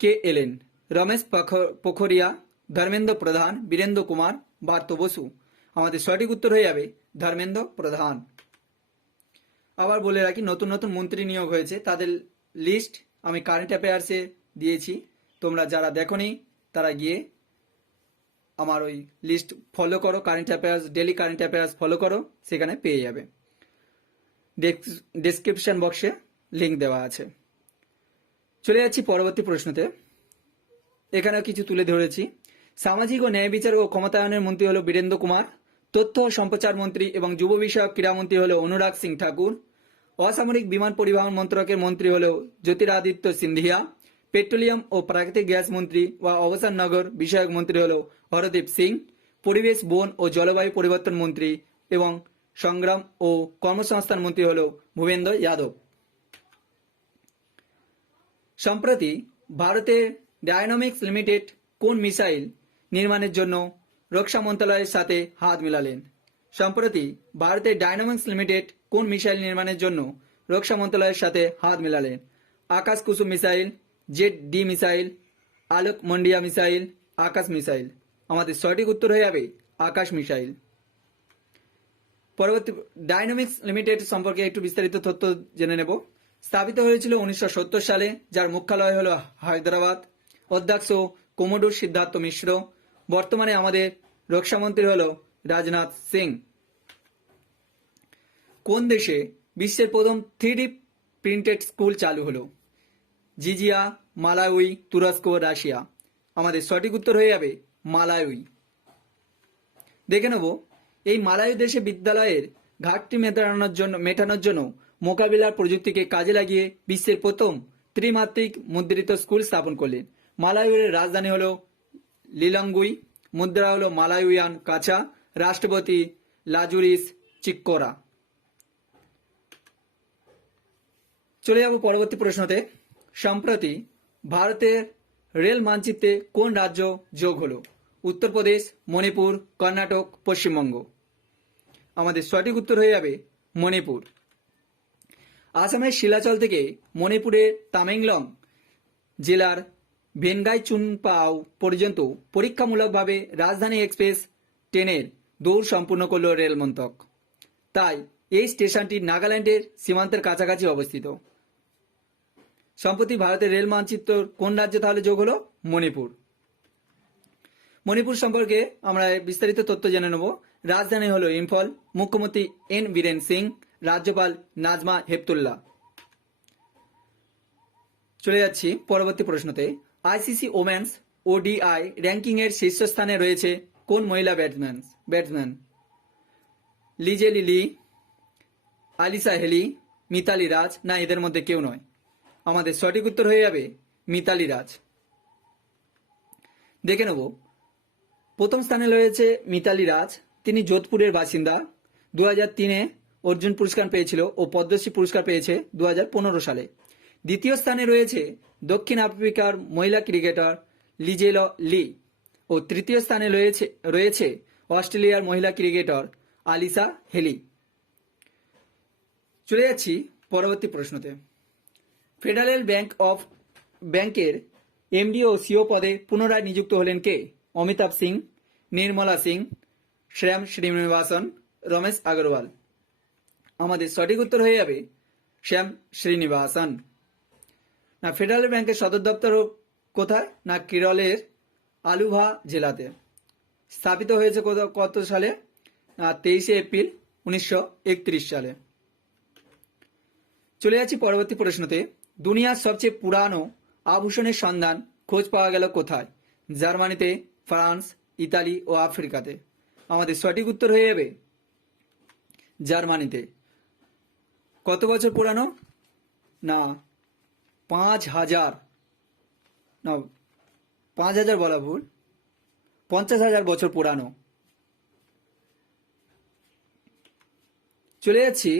কে এলেন? রমেশ পোখরিয়া, ধর্মেন্দ্র প্রধান, বীরেন্দ্র কুমার, বার্ত বসু। আমাদের সঠিক উত্তর হয়ে যাবে ধর্মেন্দ্র প্রধান। আবার বলে রাখি, নতুন নতুন মন্ত্রী নিয়োগ হয়েছে, তাদের লিস্ট আমি কারেন্ট অ্যাফেয়ার্সে দিয়েছি। তোমরা যারা দেখোনি তারা গিয়ে আমার ওই লিস্ট ফলো করো, current affairs, daily current affairs follow করো, সেখানে পেয়ে যাবে। ডেসক্রিপশন বক্সে লিঙ্ক দেওয়া আছে। চলে যাচ্ছি পরবর্তী প্রশ্নতে। এখানেও কিছু তুলে ধরেছি। সামাজিক ও ন্যায় বিচার ও ক্ষমতায়নের মন্ত্রী হলো বীরেন্দ্র কুমার। তথ্য ও সম্প্রচার মন্ত্রী এবং যুব বিষয়ক ক্রীড়ামন্ত্রী হলো অনুরাগ সিং ঠাকুর। অসামরিক বিমান পরিবহন মন্ত্রকের মন্ত্রী হলো জ্যোতিরাদিত্য সিন্ধিয়া। পেট্রোলিয়াম ও প্রাকৃতিক গ্যাস মন্ত্রী বা অবসরনগর বিষয়ক মন্ত্রী হলো হরদীপ সিং। পরিবেশ, বন ও জলবায়ু পরিবর্তন মন্ত্রী এবং সংগ্রাম ও কর্মসংস্থান মন্ত্রী হলো ভূপেন্দ্র যাদব। সম্প্রতি ভারতে ডায়নামিক্স লিমিটেড কোন মিসাইল নির্মাণের জন্য রক্ষা মন্ত্রণালয়ের সাথে হাত মিলালেন? সম্প্রতি ভারতের ডায়নামিক্স লিমিটেড কোন মিসাইল নির্মাণের জন্য রক্ষা মন্ত্রণালয়ের সাথে হাত মিলালেন? আকাশ কুসুম মিসাইল, জেড ডি মিসাইল, আলোক মন্ডিয়া মিসাইল, আকাশ মিসাইল। আমাদের সঠিক উত্তর হয়ে যাবে আকাশ মিসাইল। পরবর্তী, ডায়নামিক্স লিমিটেড সম্পর্কে একটু বিস্তারিত তথ্য জেনে নেব। স্থাপিত হয়েছিল 1970 সালে, যার মুখ্যালয় হলো হায়দ্রাবাদ। অধ্যক্ষ কোমোডোর সিদ্ধার্থ মিশ্র। বর্তমানে আমাদের রক্ষামন্ত্রী হলো রাজনাথ সিং। কোন দেশে বিশ্বের প্রথম 3D প্রিন্টেড স্কুল চালু হলো? জিজিয়া, মালাউই, তুরস্ক, রাশিয়া। আমাদের সঠিক উত্তর হয়ে যাবে মালাউই। দেখে নেব, এই মালায়ু দেশে বিদ্যালয়ের ঘাটতি মেটানোর জন্য মোকাবিলার প্রযুক্তিকে কাজে লাগিয়ে বিশ্বের প্রথম ত্রিমাত্রিক মুদ্রিত স্কুল স্থাপন করলেন। মালায়ুর রাজধানী হলো লিলংগুই, মুদ্রা হলো মালাউইয়ান কাছা, রাষ্ট্রপতি লাজুরিস চিক্কোরা। চলে যাব পরবর্তী প্রশ্নতে। সম্প্রতি ভারতের রেল মানচিত্রে কোন রাজ্য যোগ হলো? উত্তরপ্রদেশ, মণিপুর, কর্ণাটক, পশ্চিমবঙ্গ। আমাদের সঠিক উত্তর হয়ে যাবে মণিপুর। আসামের শিলাচল থেকে মণিপুরের তামেংলং জেলার ভেনগাইচুনপাও পর্যন্ত পরীক্ষামূলকভাবে রাজধানী এক্সপ্রেস ট্রেনের দৌড় সম্পূর্ণ করল রেল মন্ত্রক। তাই এই স্টেশনটি নাগাল্যান্ডের সীমান্তের কাছাকাছি অবস্থিত। সম্প্রতি ভারতের রেল মানচিত্র কোন রাজ্যে তাহলে যোগ হলো? মণিপুর। মণিপুর সম্পর্কে আমরা বিস্তারিত তথ্য জেনে নেব। রাজধানী হলো ইম্ফল, মুখ্যমন্ত্রী এন বীরেন সিং, রাজ্যপাল নাজমা হেপতুল্লাহ। চলে যাচ্ছি পরবর্তী প্রশ্নতে। আইসিসি ওমেন্স ওডিআই র্যাঙ্কিং এর শীর্ষস্থানে রয়েছে কোন মহিলা ব্যাটসম্যান? লিজে লিলি, আলিসা হেলি, মিতালি রাজ, না এদের মধ্যে কেউ নয়? আমাদের সঠিক উত্তর হয়ে যাবে মিতালি রাজ। দেখে নেব, প্রথম স্থানে রয়েছে মিতালি রাজ। তিনি যোধপুরের বাসিন্দা। 2003-এ অর্জুন পুরস্কার পেয়েছিল ও পদ্মশ্রী পুরস্কার পেয়েছে 2015 সালে। দ্বিতীয় স্থানে রয়েছে দক্ষিণ আফ্রিকার মহিলা ক্রিকেটার লিজেল লি ও তৃতীয় স্থানে রয়েছে অস্ট্রেলিয়ার মহিলা ক্রিকেটার আলিসা হেলি। চলে যাচ্ছি পরবর্তী প্রশ্নতে। ফেডারেল ব্যাংকের এমডি ও সিও পদে পুনরায় নিযুক্ত হলেন কে? অমিতাভ সিং, নির্মলা সিং, শ্যাম শ্রীনিবাসন, রমেশ আগরওয়াল। আমাদের সঠিক উত্তর হয়ে যাবে শ্যাম শ্রীনিবাসন। না, ফেডারেল ব্যাংকের সদর দপ্তর কোথায়? না, কেরলের আলুভা জেলাতে। স্থাপিত হয়েছে কত সালে? 23 এপ্রিল 1931 সালে। চলে যাচ্ছি পরবর্তী প্রশ্নতে। দুনিয়ার সবচেয়ে পুরানো আভূষণের সন্ধান খোঁজ পাওয়া গেল কোথায়? জার্মানিতে, ফ্রান্স, ইতালি ও আফ্রিকাতে। আমাদের সঠিক উত্তর হয়ে যাবে জার্মানিতে। কত বছর পুরানো? না 5,000, না 5,000 বলা ভুল, 50,000 বছর পুরানো। চলে যাচ্ছি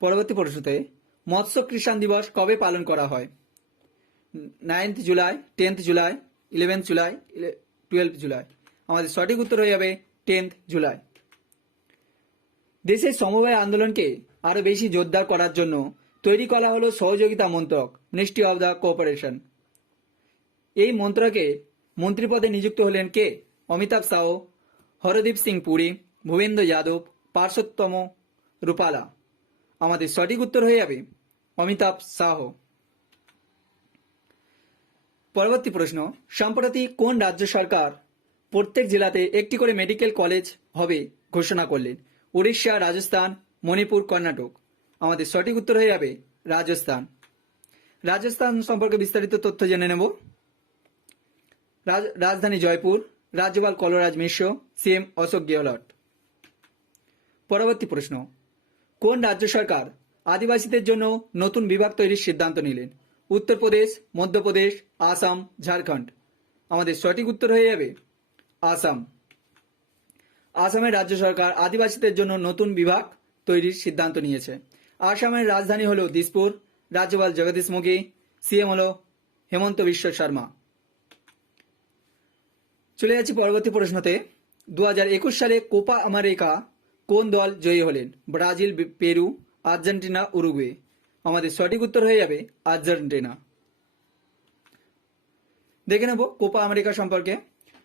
পরবর্তী প্রশ্নতে। মৎস্য কৃষাণ দিবস কবে পালন করা হয়? 9th July, 10th July, 11th July, 12th July. আমাদের সঠিক উত্তর হয়ে যাবে 10th জুলাই। দেশের সমবায় আন্দোলনকে আরো বেশি জোরদার করার জন্য তৈরি করা হলো সহযোগিতা মন্ত্রক, মিনিস্ট্রি অব দ্য কোঅপারেশন। এই মন্ত্রকে মন্ত্রী পদে নিযুক্ত হলেন কে? অমিতাভ শাহ, হরদীপ সিং পুরী, ভূপেন্দ্র যাদব, পার্শ্বতম রূপালা। আমাদের সঠিক উত্তর হয়ে যাবে অমিতাভ শাহ। পরবর্তী প্রশ্ন। সম্প্রতি কোন রাজ্য সরকার প্রত্যেক জেলাতে একটি করে মেডিকেল কলেজ হবে ঘোষণা করলেন? উড়িষ্যা, রাজস্থান, মণিপুর, কর্ণাটক। আমাদের সঠিক উত্তর হয়ে যাবে রাজস্থান। রাজস্থান সম্পর্কে বিস্তারিত তথ্য জেনে নেব। রাজধানী জয়পুর, রাজ্যপাল কলরাজ মিশ্র, সিএম অশোক গেহলট। পরবর্তী প্রশ্ন। কোন রাজ্য সরকার আদিবাসীদের জন্য নতুন বিভাগ তৈরির সিদ্ধান্ত নিলেন? উত্তরপ্রদেশ, মধ্যপ্রদেশ, আসাম, ঝাড়খণ্ড। আমাদের সঠিক উত্তর হয়ে যাবে আসাম। আসামের রাজ্য সরকার আদিবাসীদের জন্য নতুন বিভাগ তৈরির সিদ্ধান্ত নিয়েছে। আসামের রাজধানী হল দিসপুর, রাজ্যপাল জগদীশ মুখী, সিএম হল হেমন্ত বিশ্ব শর্মা। চলে যাচ্ছি পরবর্তী প্রশ্নতে। 2021 সালে কোপা আমেরিকা কোন দল জয়ী হলেন? Brazil, Peru, Argentina, Uruguay. আমাদের সঠিক উত্তর হয়ে যাবে আর্জেন্টিনা। দেখে নেব কোপা আমেরিকা সম্পর্কে।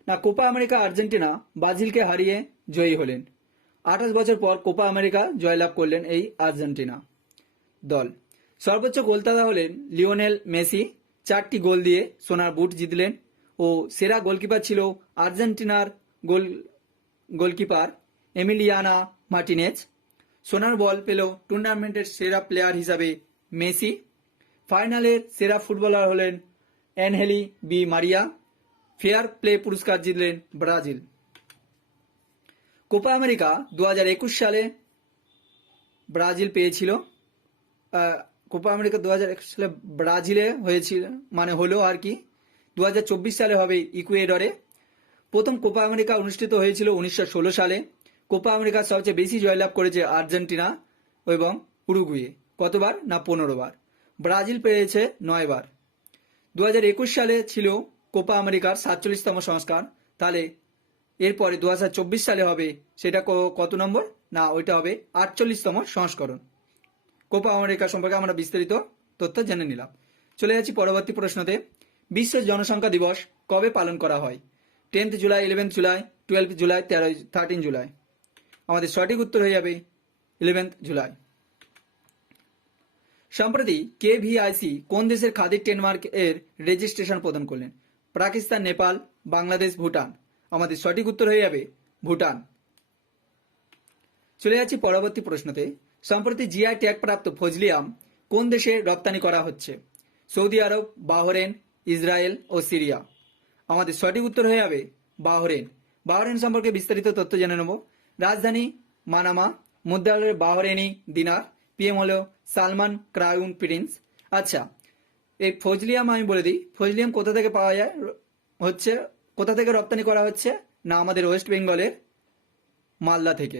না, কোপা আমেরিকা আর্জেন্টিনা ব্রাজিলকে হারিয়ে জয়ী হলেন। 28 বছর পর কোপা আমেরিকা জয়লাভ করলেন এই আর্জেন্টিনা দল। সর্বোচ্চ গোলদাতা হলেন লিওনেল মেসি, 4টি গোল দিয়ে সোনার বুট জিতলেন। ও সেরা গোলকিপার ছিল আর্জেন্টিনার গোলকিপার এমিলিয়ানা মার্টিনেজ। সোনার বল পেল টুর্নামেন্টের সেরা প্লেয়ার হিসাবে মেসি। ফাইনালের সেরা ফুটবলার হলেন অ্যানহেলি বি মারিয়া। ফেয়ার প্লে পুরস্কার জিতলেন ব্রাজিল। কোপা আমেরিকা 2021 সালে ব্রাজিল পেয়েছিল। কোপা আমেরিকা 2021 সালে ব্রাজিলে হয়েছিল, মানে হলো আর কি। 2024 সালে হবে ইকুয়েডরে। প্রথম কোপা আমেরিকা অনুষ্ঠিত হয়েছিল 1916 সালে। কোপা আমেরিকা সবচেয়ে বেশি জয়লাভ করেছে আর্জেন্টিনা এবং উরুগুয়ে। কতবার? না 15 বার। ব্রাজিল পেয়েছে 9 বার। 2021 সালে ছিল কোপা আমেরিকার 47তম সংস্করণ। তাহলে এরপরে 2024 সালে হবে, সেটা কত নম্বর? না, ওইটা হবে 48তম সংস্করণ। কোপা আমেরিকা সম্পর্কে আমরা বিস্তারিত তথ্য জেনে নিলাম। চলে যাচ্ছি পরবর্তী প্রশ্নতে। বিশ্ব জনসংখ্যা দিবস কবে পালন করা হয়? 10th July, 11th July, 12th July, 13 July. আমাদের সঠিক উত্তর হয়ে যাবে 11th জুলাই। সম্প্রতি কেভিআইসি কোন দেশের খাদির ট্রেডমার্ক এর রেজিস্ট্রেশন প্রদান করলেন? পাকিস্তান, নেপাল, বাংলাদেশ, ভুটান। আমাদের সঠিক উত্তর হয়ে যাবে ভুটান। চলে যাচ্ছি পরবর্তী প্রশ্নতে। সম্প্রতি জিআই ট্যাগ প্রাপ্ত ফজলি আম কোন দেশে রপ্তানি করা হচ্ছে? সৌদি আরব, বাহরেন, ইসরায়েল ও সিরিয়া। আমাদের সঠিক উত্তর হয়ে যাবে বাহরেন। বাহরেন সম্পর্কে বিস্তারিত তথ্য জেনে নেব। রাজধানী মানামা, মুদ্রা বাহরেনি দিনার, পিএম হলো সালমান ক্রাউন প্রিন্স। আচ্ছা, এই ফজলিয়াম আমি বলে দিই, ফজলিয়াম কোথা থেকে পাওয়া যায়, হচ্ছে কোথা থেকে রপ্তানি করা হচ্ছে? না, আমাদের ওয়েস্ট বেঙ্গলের মালদা থেকে।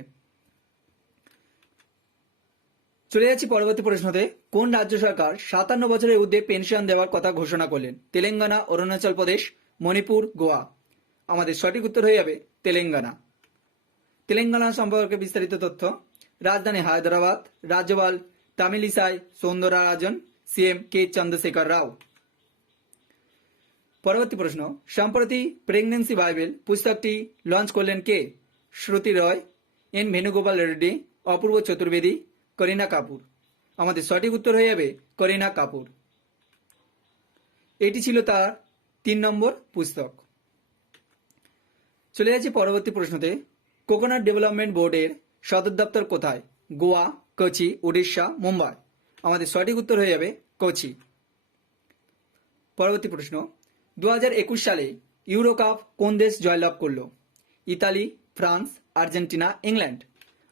চলে যাচ্ছি পরবর্তী প্রশ্নতে। কোন রাজ্য সরকার 57 বছরের ঊর্ধ্বে পেনশন দেওয়ার কথা ঘোষণা করলেন? তেলেঙ্গানা, অরুণাচল প্রদেশ, মণিপুর, গোয়া। আমাদের সঠিক উত্তর হয়ে যাবে তেলেঙ্গানা। তেলেঙ্গানা সম্পর্কে বিস্তারিত তথ্য। রাজধানী হায়দ্রাবাদ, রাজ্যপাল তামিলিসাই সৌন্দররাজন, সিএম কে চন্দ্রশেখর রাও। পরবর্তী প্রশ্ন। সম্প্রতি প্রেগন্যান্সি বাইবেল পুস্তকটি লঞ্চ করলেন কে? শ্রুতি রয়, এন ভেনুগোপাল রেড্ডি, অপূর্ব চতুর্বেদী, করিনা কাপুর। আমাদের সঠিক উত্তর হয়ে যাবে করিনা কাপুর। এটি ছিল তার 3 নম্বর পুস্তক। চলে যাচ্ছি পরবর্তী প্রশ্নতে। কোকোনাট ডেভেলপমেন্ট বোর্ডের সদর দপ্তর কোথায়? গোয়া, কোচি, উড়িষ্যা, মুম্বাই। আমাদের সঠিক উত্তর হয়ে যাবে কোচি। পরবর্তী প্রশ্ন, 2021 সালে ইউরো কাপ কোন দেশ জয়লাভ করলো? Italy, France, Argentina, England.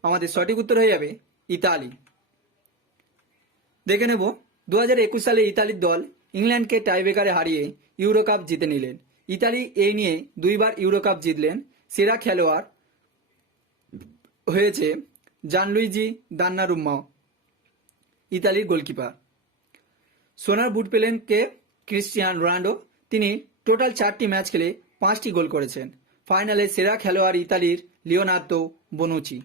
আমাদের সঠিক উত্তর হয়ে যাবে ইতালি। দেখে নেব, 2021 সালে ইতালির দল ইংল্যান্ডকে টাইব্রেকারে হারিয়ে ইউরো কাপ জিতে নিলেন। ইতালি এই নিয়ে দুইবার ইউরো কাপ জিতলেন। সেরা খেলোয়াড় হয়েছে জানলুইজি দান্নারুম্মা, ইতালির গোলকিপার। সোনার বুট পেলেন কে? Cristiano Ronaldo. তিনি টোটাল 4টি ম্যাচ খেলে 5টি গোল করেছেন। ফাইনালে সেরা খেলোয়াড় ইতালির লিওনার্দো বোনুচি।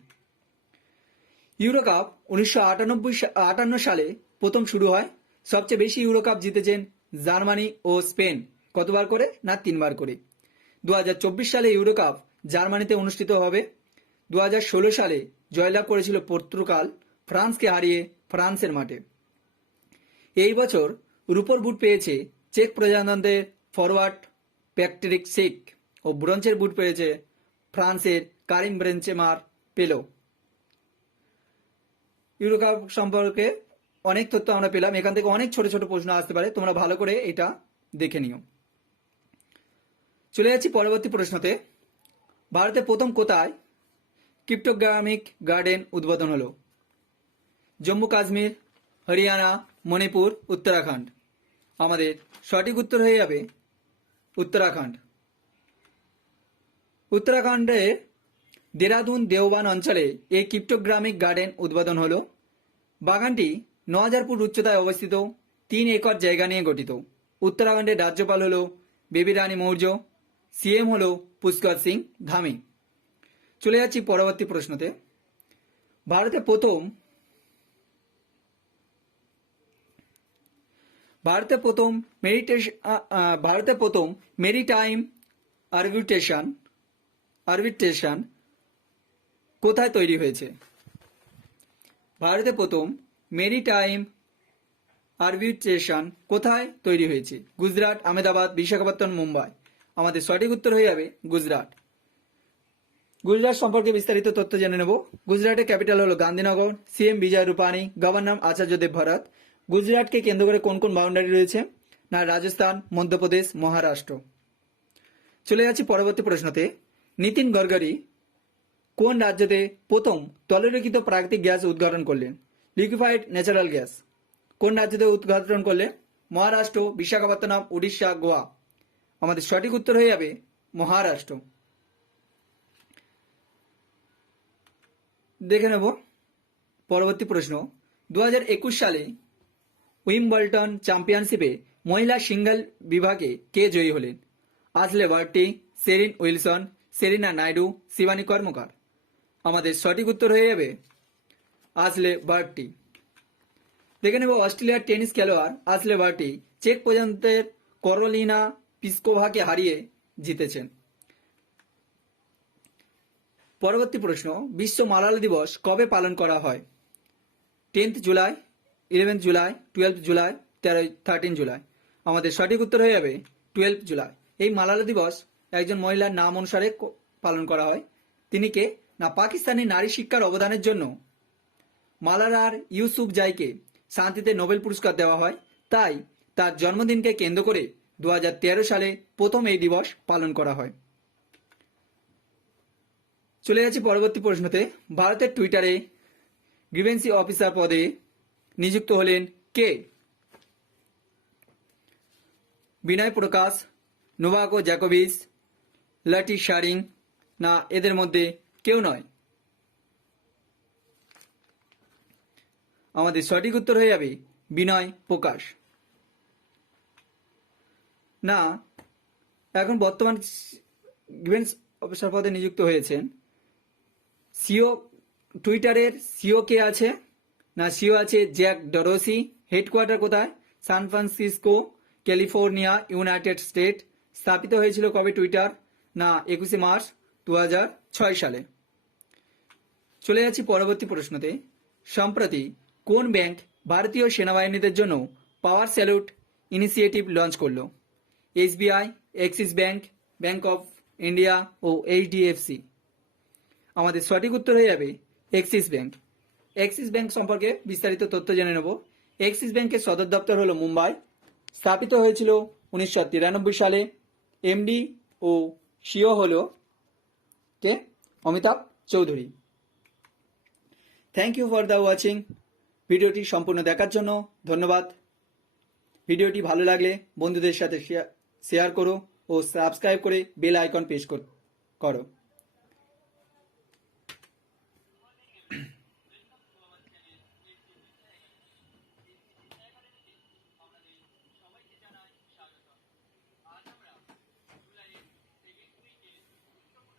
ইউরো কাপ 1958 সালে প্রথম শুরু হয়। সবচেয়ে বেশি ইউরো কাপ জিতেছেন জার্মানি ও স্পেন। কতবার করে? না 3বার করে। 2024 সালে ইউরো কাপ জার্মানিতে অনুষ্ঠিত হবে। 2016 সালে জয়লাভ করেছিল পর্তুগাল ফ্রান্সকে হারিয়ে ফ্রান্সের মাঠে। এই বছর রুপোর বুট পেয়েছে চেক প্রজাতন্ত্রের ফরওয়ার্ড প্যাট্রিক শিক ও ব্রোঞ্জের বুট পেয়েছে ফ্রান্সের কারিম বেনজেমার পেলো। ইউরো কাপ সম্পর্কে অনেক তথ্য আমরা পেলাম। এখান থেকে অনেক ছোট ছোট প্রশ্ন আসতে পারে, তোমরা ভালো করে এটা দেখে নিও। চলে যাচ্ছি পরবর্তী প্রশ্নতে। ভারতে প্রথম কোথায় ক্রিপ্টোগ্রামিক গার্ডেন উদ্বোধন হলো? জম্মু কাশ্মীর, হরিয়ানা, মণিপুর, উত্তরাখণ্ড। আমাদের সঠিক উত্তর হয়ে যাবে উত্তরাখণ্ড। উত্তরাখণ্ডের দেরাদুন দেওবান অঞ্চলে এই ক্রিপ্টোগ্রামিক গার্ডেন উদ্বোধন হলো। বাগানটি 9000 ফুট উচ্চতায় অবস্থিত, 3 একর জায়গা নিয়ে গঠিত। উত্তরাখণ্ডের রাজ্যপাল হলো বেবি রানী মৌর্য, সিএম হলো পুষ্কর সিং ধামি। চলে যাচ্ছি পরবর্তী প্রশ্নতে। ভারতে প্রথম মেরিটাইম আরবিট্রেশন কোথায় তৈরি হয়েছে? ভারতে প্রথম মেরিটাইম আরবিট্রেশন কোথায় তৈরি হয়েছে? গুজরাট, আহমেদাবাদ, বিশাখাপত্তনম, মুম্বাই। আমাদের সঠিক উত্তর হয়ে যাবে গুজরাট। গুজরাট সম্পর্কে বিস্তারিত তথ্য জেনে নেব। গুজরাটের ক্যাপিটাল হলো গান্ধীনগর, সিএম বিজয় রূপানি, গভর্নর আচার্য দেব ভরত। গুজরাটকে কেন্দ্র করে কোন কোন বাউন্ডারি রয়েছে? না রাজস্থান, মধ্যপ্রদেশ, মহারাষ্ট্র। চলে যাচ্ছি পরবর্তী প্রশ্নতে। নীতিন গডকরি কোন রাজ্যতে প্রথম তরলীকৃত প্রাকৃতিক গ্যাস উদ্ঘাটন করলেন? Liquefied natural gas. কোন রাজ্যতে উদ্ঘাটন করলে? মহারাষ্ট্র, বিশাখাপত্তনম, উড়িষ্যা, গোয়া। আমাদের সঠিক উত্তর হয়ে যাবে মহারাষ্ট্র। দেখে নেব পরবর্তী প্রশ্ন। 2021 সালে উইম্বলটন চ্যাম্পিয়নশিপে মহিলা সিঙ্গল বিভাগে কে জয়ী হলেন? Ashleigh Barty, Serin Wilson, Serena Naidu, Shivani Karmakar. আমাদের সঠিক উত্তর হয়ে যাবে আজলে বার্টি। দেখে নেব অস্ট্রেলিয়ার টেনিস খেলোয়াড় আজলে বার্টি চেক প্রজাতন্ত্রের করোলিনা পিসকোভাকে হারিয়ে জিতেছেন। পরবর্তী প্রশ্ন। বিশ্ব মালালা দিবস কবে পালন করা হয়? 10th July, 11th July, 12th July, 13 July. আমাদের সঠিক উত্তর হয়ে যাবে 12th জুলাই। এই মালালা দিবস একজন মহিলার নাম অনুসারে পালন করা হয়। তিনি কে? না পাকিস্তানি নারী শিক্ষার অবদানের জন্য মালালার ইউসুফ জাইকে শান্তিতে নোবেল পুরস্কার দেওয়া হয়। তাই তার জন্মদিনকে কেন্দ্র করে 2013 সালে প্রথম এই দিবস পালন করা হয়। চলে যাচ্ছি পরবর্তী প্রশ্নতে। ভারতের টুইটারে গ্রিভেন্সি অফিসার পদে নিযুক্ত হলেন কে? বিনয় প্রকাশ, নোভাকো জ্যাকোভিচ, লাটি শারিং, না এদের মধ্যে কেউ নয়? আমাদের সঠিক উত্তর হয়ে যাবে বিনয় প্রকাশ। না এখন বর্তমান গ্রিভেন্স অফিসার পদে নিযুক্ত হয়েছেন সিও। টুইটারের সিও কে আছে? না সিও আছে জ্যাক ডরোসি। হেডকোয়ার্টার কোথায়? San Francisco, California, United State. স্থাপিত হয়েছিল কবে টুইটার? না 21 মার্চ 2006 সালে। চলে যাচ্ছি পরবর্তী প্রশ্নতে। সম্প্রতি কোন ব্যাংক ভারতীয় সেনাবাহিনীদের জন্য পাওয়ার স্যালুট ইনিশিয়েটিভ লঞ্চ করলো? SBI, Axis bank, bank of India ও এইচডিএফসি। আমাদের সঠিক উত্তর হয়ে যাবে এক্সিস ব্যাংক। এক্সিস ব্যাংক সম্পর্কে বিস্তারিত তথ্য জেনে নেব। এক্সিস ব্যাংকের সদর দপ্তর হলো মুম্বাই। স্থাপিত হয়েছিল 1993 সালে। এমডি ও সিও হলো কে? Amitabh Chaudhary. Thank you for the watching. ভিডিওটি সম্পূর্ণ দেখার জন্য ধন্যবাদ। ভিডিওটি ভালো লাগলে বন্ধুদের সাথে শেয়ার করো ও সাবস্ক্রাইব করে বেল আইকন প্রেস করো।